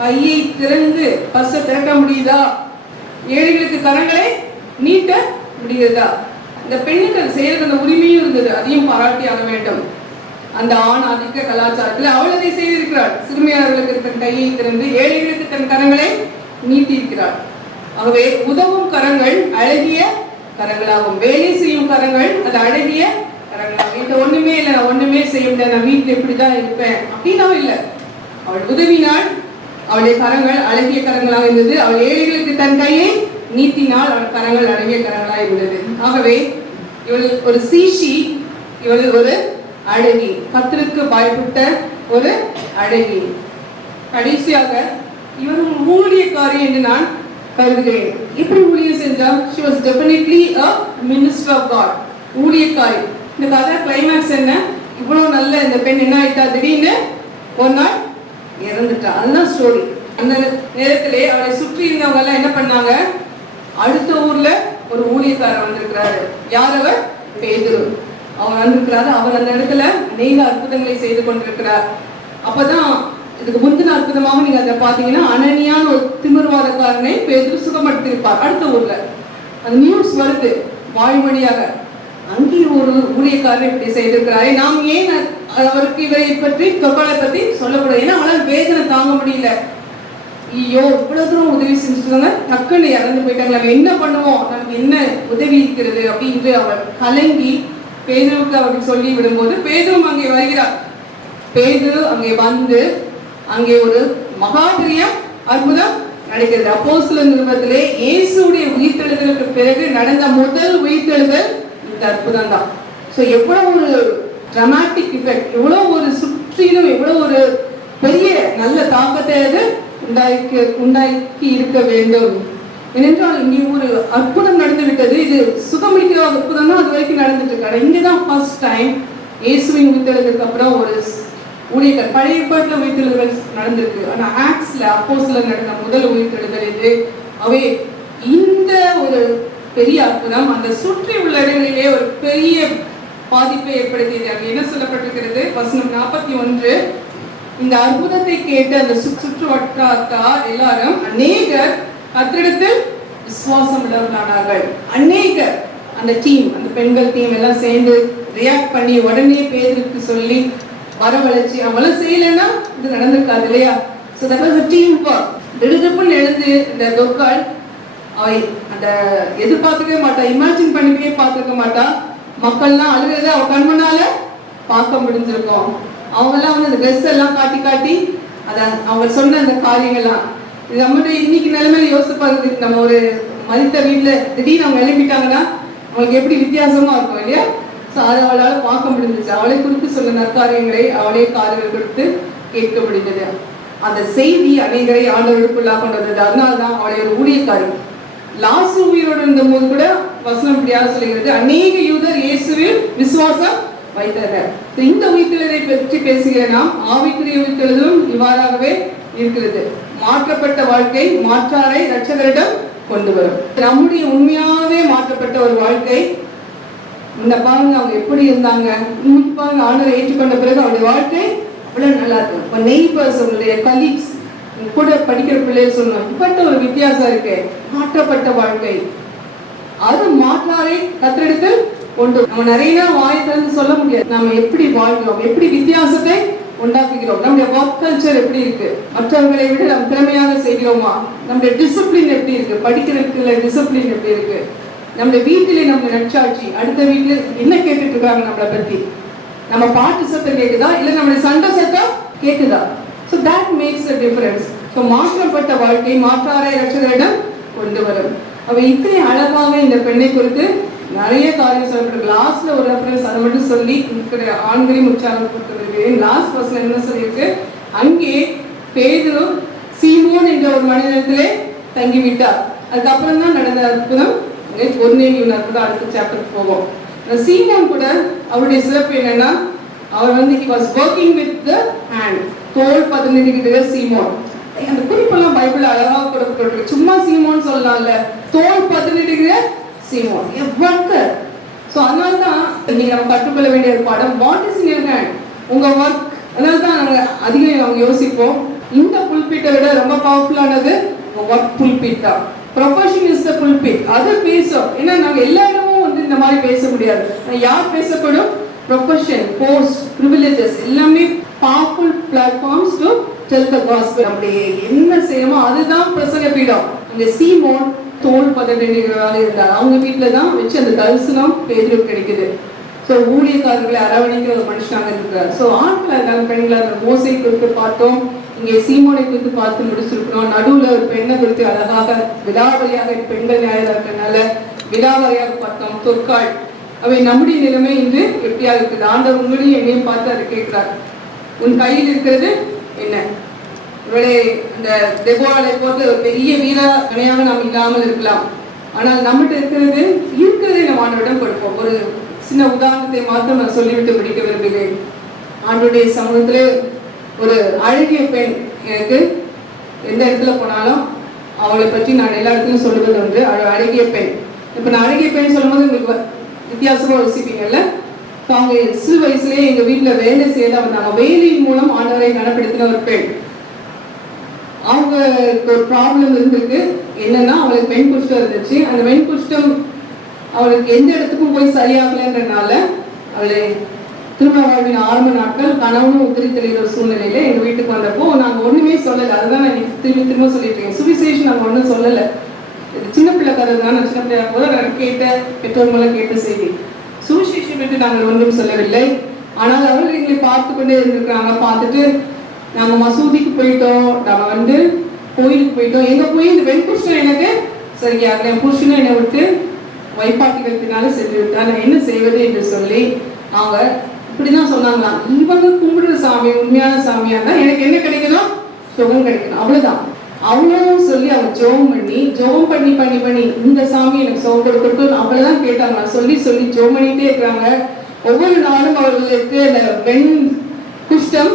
கையை திறந்து பஸ்ஸை திறக்க முடியுதா? ஏழைகளுக்கு கரங்களை நீட்ட முடியுதா? இந்த பெண்ணுக்கு செய்யறது அந்த உரிமையும் இருந்தது, அதையும் பாராட்டி ஆக வேண்டும். அந்த ஆண் ஆதிக்க கலாச்சாரத்தில் அவள் அதை செய்திருக்கிறாள். சிறுமியானவர்களுக்கு தன் கையை திறந்து ஏழைகளுக்கு தன் கரங்களை நீட்டி இருக்கிறாள். ஆகவே உதவும் கரங்கள் அழகிய கரங்களாகும், வேலை செய்யும் கரங்கள் அது அழகிய கரங்களாகும். இது ஒண்ணுமே இல்லை, நான் ஒண்ணுமே செய்ய முடியாது, நான் வீட்டில் இப்படிதான் இருப்பேன் அப்படின்னா இல்லை. அவள் உதவினாள், அவளுடைய கரங்கள் அழகிய கரங்களாக இருந்தது. அவள் ஏழைகளுக்கு தன் கையை நீட்டினால் அவள் கரங்கள் அழகிய கரங்களாக இருந்தது. ஆகவே இவள் ஒரு சீஷி, இவள் ஒரு அழகி, கர்த்தருக்கு பயப்பட்ட ஒரு அழகி. கடைசியாக இவர் ஊழியக்காரி என்று நான் கருதுகிறேன். எப்படி ஊழியம் செஞ்சால்? she was definitely a minister of God. ஊழியக்காரி. இந்த கதை கிளைமேக்ஸ் என்ன? இவ்வளவு நல்ல இந்த பெண் என்ன ஆயிட்டா, திடீர்னு ஒரு நாள் இறந்துட்டா. அதுதான் ஸ்டோரி. அந்த நேரத்திலே அவளை சுற்றி இருந்தவங்க எல்லாம் என்ன பண்ணாங்க? அடுத்த ஊர்ல ஒரு ஊழியக்காரர் வந்திருக்கிறாரு. யார் அவர்? பேதுரு. அவர் வந்திருக்கிறாரு. அவர் அந்த இடத்துல அநேக அற்புதங்களை செய்து கொண்டிருக்கிறார். அப்பதான் இதுக்கு முந்தின அற்புதமாக நீங்க அதை பாத்தீங்கன்னா, அனனியான் ஒரு திமிர்வாதக்காரனை பேதுரு சுகப்படுத்திருப்பார் அடுத்த ஊர்ல. அந்த நியூஸ் வருது வாய்மொழியாக, அங்கே ஒரு ஊழியக்காரர் இப்படி செய்திருக்கிறாரே, நாம் ஏன் அவருக்கு இவரை பற்றி தொகலை பத்தி சொல்லக்கூடாது? ஏன்னா அவளால் வேதனை தாங்க முடியல. ஐயோ, இவ்வளவு தூரம் உதவி செஞ்சுட்டாங்க, டக்குன்னு இறந்து போயிட்டாங்க, நம்ம என்ன பண்ணுவோம், நமக்கு என்ன உதவி இருக்கிறது அப்படின்னு அவள் கலங்கி பேதுருவுக்கு அவருக்கு சொல்லி விடும்போது பேதுரும் அங்கே வருகிறார். பேதுரு அங்கே வந்து அங்கே ஒரு மகாபெரிய அற்புதம் நடக்கிறது. அப்போஸ்தலர் நிருபத்திலே இயேசுடைய உயிர்த்தெழுதலுக்கு பிறகு நடந்த முதல் உயிர்த்தெழுதல் இந்த அற்புதம் தான். ஸோ எவ்வளவு ஒரு டிராமாட்டிக் எஃபெக்ட், எவ்வளவு ஒரு சுற்றிலும் எவ்வளவு ஒரு பெரிய நல்ல தாக்கத்தை அது உண்டாக்கி இருக்க வேண்டும். ஏனென்றால் இங்கே ஒரு அற்புதம் நடந்து விட்டது. இது சுகமளிக்கிற அற்புதம் தான் அது வரைக்கும் நடந்துட்டு இருக்காரு. இங்கதான் ஃபர்ஸ்ட் டைம் இயேசுவின் உயிர்த்தெழுதலுக்கு அப்புறம் ஒரு ஊழியர்கள், பழைய ஏற்பாட்டுல உயிர்த்தெழுதல் நடந்திருக்கு, ஆனா ஆக்ஸ்ல அப்போஸ்தலர் நடந்த முதல் உயிர்த்தெழுதல் இது. அவை இந்த ஒரு பெரிய அற்புதம் அந்த சுற்றி உள்ள இடங்களிலே ஒரு பெரிய பாதிப்பை ஏற்படுத்தியது. அங்கே என்ன சொல்லப்பட்டிருக்கிறது? வசனம் 41, இந்த அற்புதத்தை கேட்டு அந்த சுற்று வட்டாரத்தார் எல்லாரும் அநேகர் கர்த்தரிடத்தில் விசுவாசம் உள்ளவர்களானார்கள். அநேகர், அந்த டீம், அந்த பெண்கள் டீம் எல்லாம் சேர்ந்து ரியாக்ட் பண்ணி உடனே பேருக்கு சொல்லி வரவழைச்சு, அவங்களும் செய்யலைன்னா இது நடந்திருக்காது இல்லையா? So that was a team work. திடுதிப்புன்னு எழுந்து இந்த தொக்கால் அவை அந்த எதிர்பார்த்துக்கவே மாட்டா, இமேஜின் பண்ணிக்கவே பார்த்துருக்க மாட்டா. மக்கள்லாம் அழுகிறத அவ கண்மனால பார்க்க முடிஞ்சிருக்கும். அவங்கெல்லாம் வந்து அந்த ட்ரெஸ் எல்லாம் காட்டி காட்டி அதை அவங்க சொன்ன அந்த காரியங்கள்லாம் இது நம்மளுடைய இன்னைக்கு நிலைமையில யோசிச்சு பாருங்க. நம்ம ஒரு மதித்த வீட்டில் திடீர்னு அவங்க எழுப்பிட்டாங்கன்னா அவங்களுக்கு எப்படி வித்தியாசமா இருக்கும் இல்லையா? ஸோ அதை அவளால் பார்க்க முடிஞ்சிச்சு. அவளை குறித்து சொல்ல நற்காரியங்களை அவளே காரியங்கள் கொடுத்து கேட்க முடிந்தது. அந்த செய்தி அநேகரை ஆண்டவர்களுக்குள்ளாக கொண்டு வந்தது. அதனால்தான் அவளை ஒரு ஊழியக்காரி. லாசு உயிரோடு இருந்த போது கூட வசனம் இப்படியாக சொல்லுகிறது, அநேக யூதர் இயேசுவில் விசுவாசம் வைத்தனர். இந்த உயிர்த்தெழுதலை பற்றி பேசுகிற நாம் ஆவிக்குரிய உயிர்த்தெழுதலும் இவ்வாறாகவே இருக்கிறது. மாற்றப்பட்ட வாழ்க்கை மாற்றாரை இரட்சகரிடம் கொண்டு வரும். நம்முடைய உண்மையாகவே மாற்றப்பட்ட ஒரு வாழ்க்கை. இந்த பாருங்க அவங்க எப்படி இருந்தாங்க, இன்னைக்கு பாருங்க ஆண்டவரை ஏற்றுக்கொண்ட பிறகு அவருடைய வாழ்க்கை அவ்வளவு நல்லா இருக்கும். இப்போ நெய்பர்ஸ், உங்களுடைய கலீக்ஸ், கூட படிக்கிற பிள்ளைகள் சொல்லணும், இப்பட்ட ஒரு வித்தியாசம் இருக்கு. மாற்றப்பட்ட வாழ்க்கை அது மாற்றாரை கத்தெடுத்து கொண்டு நம்ம நிறைய வாய் திறந்து சொல்ல முடியாது. நம்ம எப்படி வாழ்கிறோம், எப்படி வித்தியாசத்தை உண்டாக்குகிறோம், நம்முடைய ஒர்க் கல்ச்சர் எப்படி இருக்கு, மற்றவர்களை விட நம்ம திறமையாக செய்கிறோமா, நம்முடைய டிசிப்ளின் எப்படி இருக்கு, படிக்கிறதுக்குள்ள டிசிப்ளின் எப்படி இருக்கு, நம்முடைய வீட்டிலே நம்ம நற்சாட்சி, அடுத்த வீட்டுல என்ன கேட்டுட்டு இருக்காங்க நம்மளை பத்தி, நம்ம பாட்டு சத்தம் கேட்குதா இல்லை நம்முடைய சண்டை சத்தம் கேட்குதா? So that makes a difference. So மாற்றப்பட்ட வாழ்க்கை மாற்றாரை இரட்சகரிடம் கொண்டு வரும். அவ இத்தனை அழகாக இந்த பெண்ணை குறித்து நிறைய காரியம் சொல்லப்பட்டிருக்கு. லாஸ்ட்ல ஒரு ரெஃபரன்ஸ் அதை மட்டும் சொல்லி இருக்கிற ஆண்களையும் உற்சாகப்படுத்துகிறேன். லாஸ்ட் பர்சன் என்ன சொல்லியிருக்கு, அங்கே பேதுரு சீமோன் என்ற ஒரு மனிதனத்திலே தங்கிவிட்டார். அதுக்கப்புறம் தான் நடந்த அற்புதம் கொர்நேலியின் அற்புதம் அடுத்த சாப்டருக்கு போவோம். சீமோன் கூட அவருடைய சிறப்பு என்னன்னா, அவர் வந்து he was working with the hand. தோல் 18 சீமோன். அந்த குறிப்பெல்லாம் பைபிள் அழகா கொடுக்கப்பட்டிருக்கு. சும்மா சீமோன் சொல்லலாம்ல, தோல் 18 சீமோன் ஒர்க்கர். ஸோ அதனால தான் நீங்க நம்ம கற்றுக்கொள்ள வேண்டிய ஒரு பாடம், what is in your hand, உங்க ஒர்க். அதனால தான் நாங்கள் அதிகம் அவங்க யோசிப்போம். இந்த புல்பிட்டை விட ரொம்ப பவர்ஃபுல்லானது ஒர்க் புல்பிட் தான். Profession is the pulpit. அது பேசும். ஏன்னா நாங்கள் எல்லா இடமும் வந்து இந்த மாதிரி பேச முடியாது. யார் பேசப்படும்? ப்ரொஃபஷன், போஸ்ட், ப்ரிவிலேஜஸ் எல்லாமே powerful platforms to tell the gospel. அப்படி என்ன செய்யணுமோ அதுதான் பிரசங்க பீடம். இந்த சீமோன் தோல் 18 இருந்தார். அவங்க வீட்டில் தான் வச்சு அந்த தரிசனம் பேதுருக்கு கிடைக்குது. ஸோ ஊழியக்காரர்களை அரவணைக்கிற ஒரு மனுஷனாக இருக்கிறார். ஸோ ஆண்களாக இருந்தாலும் பெண்களாக இருந்தாலும் மோசை குறித்து பார்த்தோம், இங்கே சீமோனை குறித்து பார்த்து முடிச்சிருக்கிறோம். நடுவில் ஒரு பெண்ணை குறித்து அழகாக விலாவரியாக பெண்கள் நியாயம் இருக்கிறதுனால விலாவரியாக பார்த்தோம். தொற்காள். அவை நம்முடைய நிலைமை இன்று எப்படியா இருக்குது? ஆண்டவர் உங்களையும் என்னையும் பார்த்து அதை கேட்கிறார். உன் கையில் இருக்கிறது என்ன? இவளை அந்த தெபோராளை போட்டு ஒரு பெரிய வீர கணையாக நாம் இல்லாமல் இருக்கலாம். ஆனால் நம்மகிட்ட இருக்கிறதே நம்ம ஆண்டவரிடம் கொடுப்போம். ஒரு சின்ன உதாரணத்தை மாத்திரம் நான் சொல்லிவிட்டு முடிக்க விரும்புகிறேன். ஆண்டவருடைய சமூகத்தில் ஒரு அழகிய பெண், எனக்கு எந்த இடத்துல போனாலும் அவளை பற்றி நான் எல்லா இடத்துலையும் சொல்லுவது வந்து அழகிய பெண். இப்போ நான் அழகிய பெண் சொல்லும்போது உங்களுக்கு வித்தியாசமாக யோசிப்பீங்கல்ல. ஸோ அவங்க சிறு வயசுலேயே எங்கள் வீட்டில் வேலை செய்ய வந்தாங்க. வேலையின் மூலம் ஆண்டவரை கனப்படுத்தின ஒரு பெண். அவங்களுக்கு ஒரு ப்ராப்ளம் இருந்திருக்கு. என்னன்னா, அவளுக்கு பெண் குஷ்டம் இருந்துச்சு. அந்த பெண் குஷ்டம் அவளுக்கு எந்த இடத்துக்கும் போய் சரியாகலைன்றனால அவளை திருமண வாழ்வின் ஆரம்ப நாட்கள் கணவனும் உதிரி தெளிகிற சூழ்நிலையில எங்கள் வீட்டுக்கு வந்தப்போ நாங்கள் ஒன்றுமே சொல்லலை. அதுதான் நான் திரும்ப சொல்லிட்டு இருக்கேன். சுவிசேஷம் நாங்கள் ஒன்றும் சொல்லலை. சின்ன பிள்ளை கதை தான். நான் சின்ன பிள்ளையா போது நான் கேட்ட பெற்றோர் மூலம் கேட்ட செய்தி. சுவிசேஷம் விட்டு நாங்கள் ஒன்றும் சொல்லவில்லை. ஆனால் அவர்கள் எங்களை பார்த்து கொண்டே இருந்திருக்காங்க. பார்த்துட்டு நாங்கள் மசூதிக்கு போயிட்டோம், நாங்கள் வந்து கோயிலுக்கு போயிட்டோம். எங்கே போய் இந்த பெண் புருஷன் எனக்கு சரியாக என் புருஷனும் என்னை விட்டு வைப்பாட்டிகள் பின்னால சென்று விட்டார், நான் என்ன செய்வது என்று சொல்லி அவங்க இப்படிதான் சொன்னாங்களாம். இவங்க கும்பிடுற சாமி உண்மையான சாமியா இருந்தா எனக்கு என்ன கிடைக்கணும்? சுகம் கிடைக்கணும், அவ்வளவுதான். அவங்களும் சொல்லி அவங்க ஜோம் பண்ணி இந்த சாமி எனக்கு சுகம் கொடுக்கட்டும் அவ்வளவுதான் கேட்டாங்க. சொல்லி ஜோம் பண்ணிட்டே இருக்கிறாங்க. ஒவ்வொரு நாளும் அவர்களுக்கு அந்த பெண் குஷ்டம்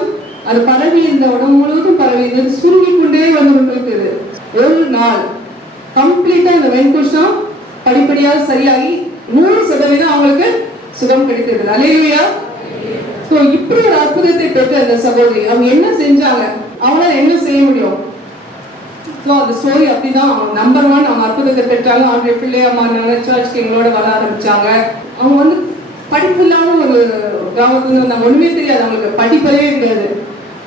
அது பரவி இருந்த உடம்பு முழுவதும் பரவி இருந்தது, சுருங்கி கொண்டே வந்து கொண்டிருக்குது. ஒரு நாள் கம்ப்ளீட்டா இந்த வெண் குஷ்டம் படிப்படியாக சரியாகி 100% அவங்களுக்கு சுகம் கிடைத்தது. அல்லேலூயா. சோ இப்படி ஒரு அற்புதத்தை பெற்ற அந்த சகோதரி அவங்க என்ன செஞ்சாங்க? அவங்களால என்ன செய்ய முடியும்? ஸோ அந்த ஸ்டோரி அப்படிதான். நம்பர் 1 அவங்க அற்புதத்தை பெற்றாங்க. அவங்க பிள்ளையா மாறினாங்க. சர்ச்சுக்கு எங்களோட வர ஆரம்பிச்சாங்க. அவங்க வந்து படிப்பு இல்லாம ஒரு கிராமத்துல இருந்தாங்க. ஒண்ணுமே தெரியாது அவங்களுக்கு, படிப்பதே கிடையாது.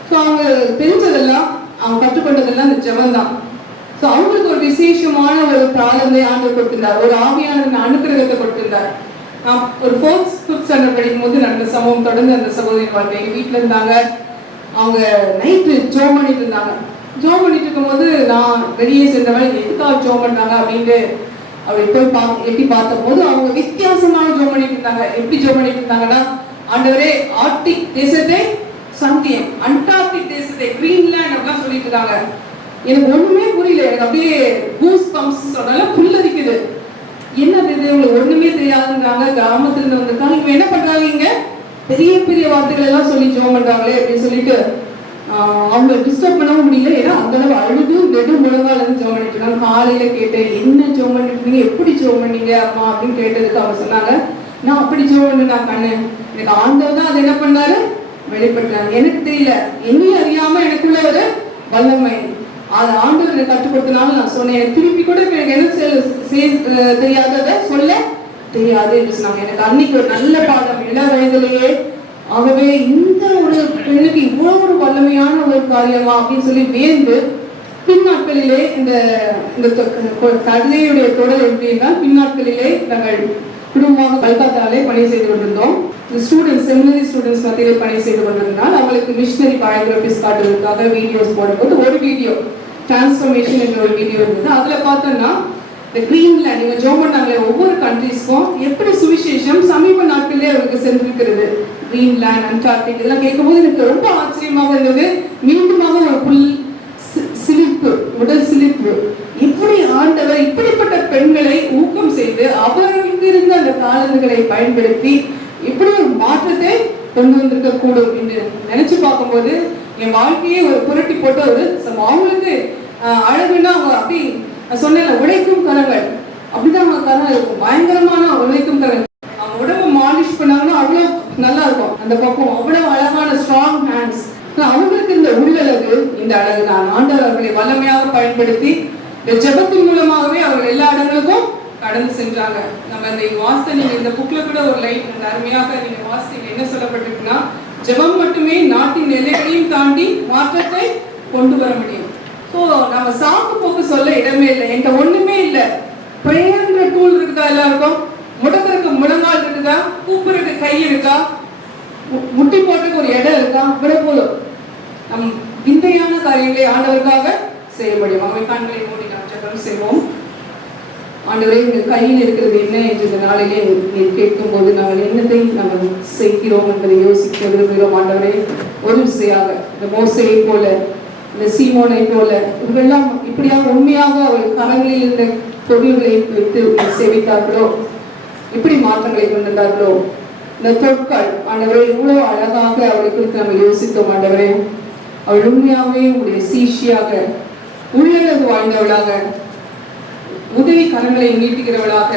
ஸோ அவங்க தெரிஞ்சதெல்லாம் அவங்க கற்றுக்கொண்டதெல்லாம் இந்த ஜெபம் தான். ஸோ அவங்களுக்கு ஒரு விசேஷமான ஒரு பிராரத்தை ஆண்டவர் கொடுத்திருந்தார், ஒரு ஆவியான அனுக்கிரகத்தை கொடுத்திருந்தார். ஒரு 4th ஸ்டாண்டர்ட் படிக்கும் போது நடந்த சம்பவம் தொடர்ந்து அந்த சகோதரி வாழ்க்கை. எங்கள் வீட்டில் இருந்தாங்க. அவங்க நைட்டு ஜோம் பண்ணிட்டு இருந்தாங்க. ஜோம் பண்ணிட்டு இருக்கும்போது நான் வெளியே சென்றவன் எதுக்காக ஜோம் பண்ணாங்க அப்படின்ட்டு அப்படி போய் எட்டி பார்த்த போது அவங்க வித்தியாசமாக ஜோம் பண்ணிட்டு இருந்தாங்க. எப்படி ஜோம் பண்ணிட்டு இருந்தாங்கன்னா, ஆண்டவரே ஆர்டிக் தேசத்தை சந்தியம், அண்டார்டிக் தேசத்தை, கிரீன்லாண்ட் அப்படிலாம் சொல்லிட்டு இருக்காங்க. எனக்கு ஒண்ணுமே புரியல. எனக்கு அப்படியே கூஸ் பம்ப்ஸ் சொன்னால புல்லரிக்குது. என்னது இது, உங்களுக்கு ஒண்ணுமே தெரியாதுன்றாங்க. கிராமத்துல இருந்து வந்திருக்காங்க. இவங்க என்ன பண்றாங்க? இங்க பெரிய பெரிய வார்த்தைகள் எல்லாம் சொல்லி ஜோம் பண்றாங்களே அப்படின்னு சொல்லிட்டு அவங்க டிஸ்டர்ப் பண்ணவும் முடியல. ஏன்னா அந்த அளவு அழுது நெடு முழங்கால இருந்து ஜோம் பண்ணிட்டு இருக்காங்க. காலையில கேட்டேன், என்ன ஜோம் பண்ணிட்டு இருக்கீங்க, எப்படி ஜோம் பண்ணீங்க அம்மா அப்படின்னு கேட்டதுக்கு அவங்க சொன்னாங்க, நான் அப்படி ஜோம் பண்ணு, நான் கண்ணு எனக்கு ஆண்டவர் தான் அது என்ன பண்ணாரு வெளிப்படுத்தாங்க. எனக்கு தெரியல, என்னையும் அறியாம எனக்குள்ள ஒரு வல்லமை அது ஆண்டவர் எனக்கு கற்றுக் கொடுத்தனால நான் சொன்னேன். திருப்பி கூட எனக்கு என்ன தெரியாததை சொல்ல தெரியாது என்று சொன்னாங்க. எனக்கு அன்னைக்கு ஒரு நல்ல பாடம், இள வயதிலேயே. ஆகவே இந்த ஒரு பெண்ணுக்கு இவ்வளவு ஒரு வல்லமையான ஒரு காரியமா அப்படின்னு சொல்லி வேந்து பின்னாட்களிலே இந்த கதையுடைய தொடர் எப்படின்னா, பின்னாட்களிலே நாங்கள் குடும்பமாக கல்கத்தாலே பணி செய்து கொண்டிருந்தோம். ஸ்டூடெண்ட்ஸ், செமினரி ஸ்டூடெண்ட்ஸ் மத்தியிலே பணி செய்து கொண்டிருந்தால் அவங்களுக்கு மிஷனரி பயோகிராபிஸ் காட்டுவதற்காக வீடியோஸ் போடும்போது ஒரு வீடியோ டிரான்ஸ்ஃபர்மேஷன் என்ற ஒரு வீடியோ இருந்தது. அதில் பார்த்தோம்னா இந்த கிரீன்லாண்ட் இவங்க ஜோம் பண்ணாங்களே ஒவ்வொரு கண்ட்ரீஸ்க்கும் எப்படி சுவிசேஷம் சமீப நாட்களிலே அவங்களுக்கு சென்றிருக்கிறது. கிரீன்லாண்ட், அண்டார்டிக் இதெல்லாம் கேட்கும்போது எனக்கு ரொம்ப ஆச்சரியமாக இருந்தது. மீண்டுமாக ஒரு சிலிப்பு, உடல் சிலிப்பு. இப்படி ஆண்டவர் இப்படிப்பட்ட பெண்களை ஊக்கம் செய்து அவர்களுக்கு இருந்த அந்த தாளந்துகளை பயன்படுத்தி இப்படி ஒரு மாற்றத்தை கொண்டு வந்திருக்க கூடும் என்று நினைச்சு பார்க்கும்போது என் வாழ்க்கையே ஒரு புரட்டி போட்டு ஒரு அவங்களுக்கு அழகுன்னா அவங்க அப்படி சொன்ன உழைக்கும் கரங்கள், அப்படிதான் அவங்க கரம் இருக்கும், பயங்கரமான உழைக்கும் கரங்கள். அவங்க உடம்பு மாலிஷ் பண்ணாங்கன்னா அவ்வளவு நல்லா இருக்கும், அந்த பக்கம் அவ்வளவு அழகான ஸ்ட்ராங் ஹேண்ட்ஸ். அவங்களுக்கு இந்த உள்ளழகு, இந்த அழகு நான் ஆண்டவர் அவர்களை வல்லமையாக பயன்படுத்தி இந்த ஜெபத்தின் மூலமாகவே அவர்கள் எல்லா இடங்களுக்கும் கடந்து சென்றாங்க. நம்ம இந்த வாசித்த நீங்க இந்த புக்ல கூட ஒரு லைன் அருமையாக நீங்க வாசிங்க. என்ன சொல்லப்பட்டிருக்குன்னா, ஜெபம் மட்டுமே நாட்டின் எல்லைகளையும் தாண்டி மாற்றத்தை கொண்டு வர முடியும். ஸோ நம்ம சாக்கு போக்கு சொல்ல இடமே இல்லை. என்கிட்ட ஒண்ணுமே இல்லை, பிரேயர்ன்ற டூல் இருக்குதா, எல்லாருக்கும் முடக்கிறதுக்கு முழங்கால் இருக்குதா, கூப்பிடுறதுக்கு கை இருக்கா, முட்டி போடுறதுக்கு ஒரு இடம் இருக்கா, விட போதும் நம் விந்தையான காரியங்களை ஆண்டவருக்காக செய்ய முடியும். அவை கண்களை மூடி நாம் ஜெபம் செய்வோம். ஆண்டவரே, இந்த கையில் இருக்கிறது என்ன என்று இந்த நாளிலே நீர் கேட்கும் போது நாங்கள் என்னத்தை நாங்கள் செய்கிறோம் என்பதை யோசிக்க விரும்புகிறோம். ஆண்டவரே, ஒரு விசையாக இந்த மோசையை போல, இந்த சீமோனை போல இவர்களெல்லாம் இப்படியாக உண்மையாக அவர்கள் கரங்களில் இருந்த பொருள்களை வைத்து சேவித்தார்களோ, இப்படி மாற்றங்களை கொண்டிருந்தார்களோ, இந்த பொருட்கள் ஆண்டவரே இவ்வளவு அழகாக அவளை குறித்து நம்ம யோசித்தோம். ஆண்டவரே, அவள் உண்மையாகவே உங்களுடைய சீஷியாக உள்ளழகு வாழ்ந்தவளாக உதவி கரங்களை நீட்டுகிறவளாக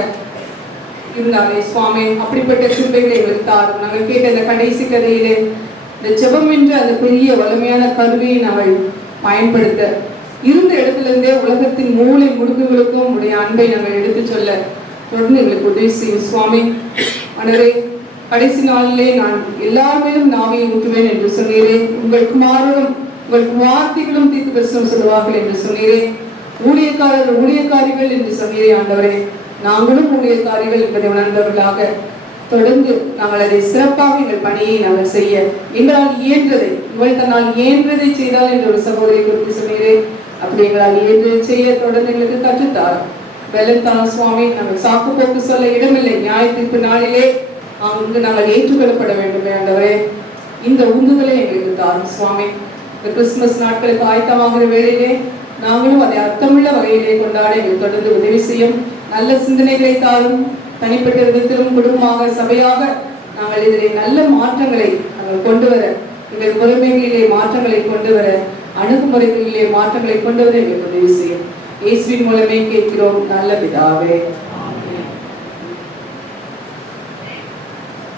இருந்தாலே சுவாமி. அப்படிப்பட்ட கிருபைகளை எங்களுக்கு தாரும். நாங்கள் கேட்ட இந்த கடைசி கதையிலே இந்த ஜெபம் என்ற அந்த பெரிய வலிமையான கருவியை நாங்கள் பயன்படுத்த இருந்த இடத்துல இருந்தே உலகத்தின் மூளை முடுக்குகளுக்கும் உடைய அன்பை நாங்கள் எடுத்து சொல்ல தொடர்ந்து எங்களுக்கு உதவி செய்யும் சுவாமி. ஆண்டவரே, கடைசி நாளிலே நான் எல்லாருமேலும் நாவை ஊற்றுவேன் என்று சொன்னீரே. உங்கள் குமாரனும் உங்கள் குமார்த்திகளும் தீர்க்க தரிசனம் சொல்லுவார்கள் என்று சொன்னீரே. ஊழியக்காரிகள் என்று சொன்னீரே. ஆண்டவரே, நாங்களும் ஊழியக்காரிகள் என்பதை உணர்ந்தவர்களாக தொடர்ந்து நாங்கள் அதை சிறப்பாக எங்கள் பணியை நாங்கள் செய்ய எங்களால் இயன்றதை, இவள் தன்னால் இயன்றதை செய்தால் என்று ஒரு சகோதரி குறித்து சொன்னீரே. அப்படி எங்களால் இயன்றதை செய்ய தொடர்ந்து எங்களுக்கு கற்றுத்தார் வெள்ளத்தான சுவாமி. நாங்கள் சாக்கு போக்கு சொல்ல இடமில்லை. நியாய தீர்ப்பு நாளிலே அங்கு நாங்கள் ஏற்றுக்கொள்ளப்பட வேண்டும். ஆண்டவரே, இந்த உந்துதலை எங்களுக்கு தாரும் சுவாமி. இந்த கிறிஸ்துமஸ் நாட்களுக்கு ஆயத்தமாகிற வேளையிலே நாங்களும் அதை அர்த்தமுள்ள வகையிலே கொண்டாட எங்களுக்கு தொடர்ந்து உதவி செய்யும். நல்ல சிந்தனைகளை தாரும். தனிப்பட்ட விதத்திலும் குடும்பமாக சபையாக நாங்கள் இதில் நல்ல மாற்றங்களை நாங்கள் கொண்டு வர, எங்கள் முறைமைகளிலே மாற்றங்களை கொண்டு வர, அணுகுமுறைகளிலே மாற்றங்களை கொண்டு வர எங்களுக்கு உதவி செய்யும். இயேசுவின் மூலமே கேட்கிறோம் நல்ல பிதாவே.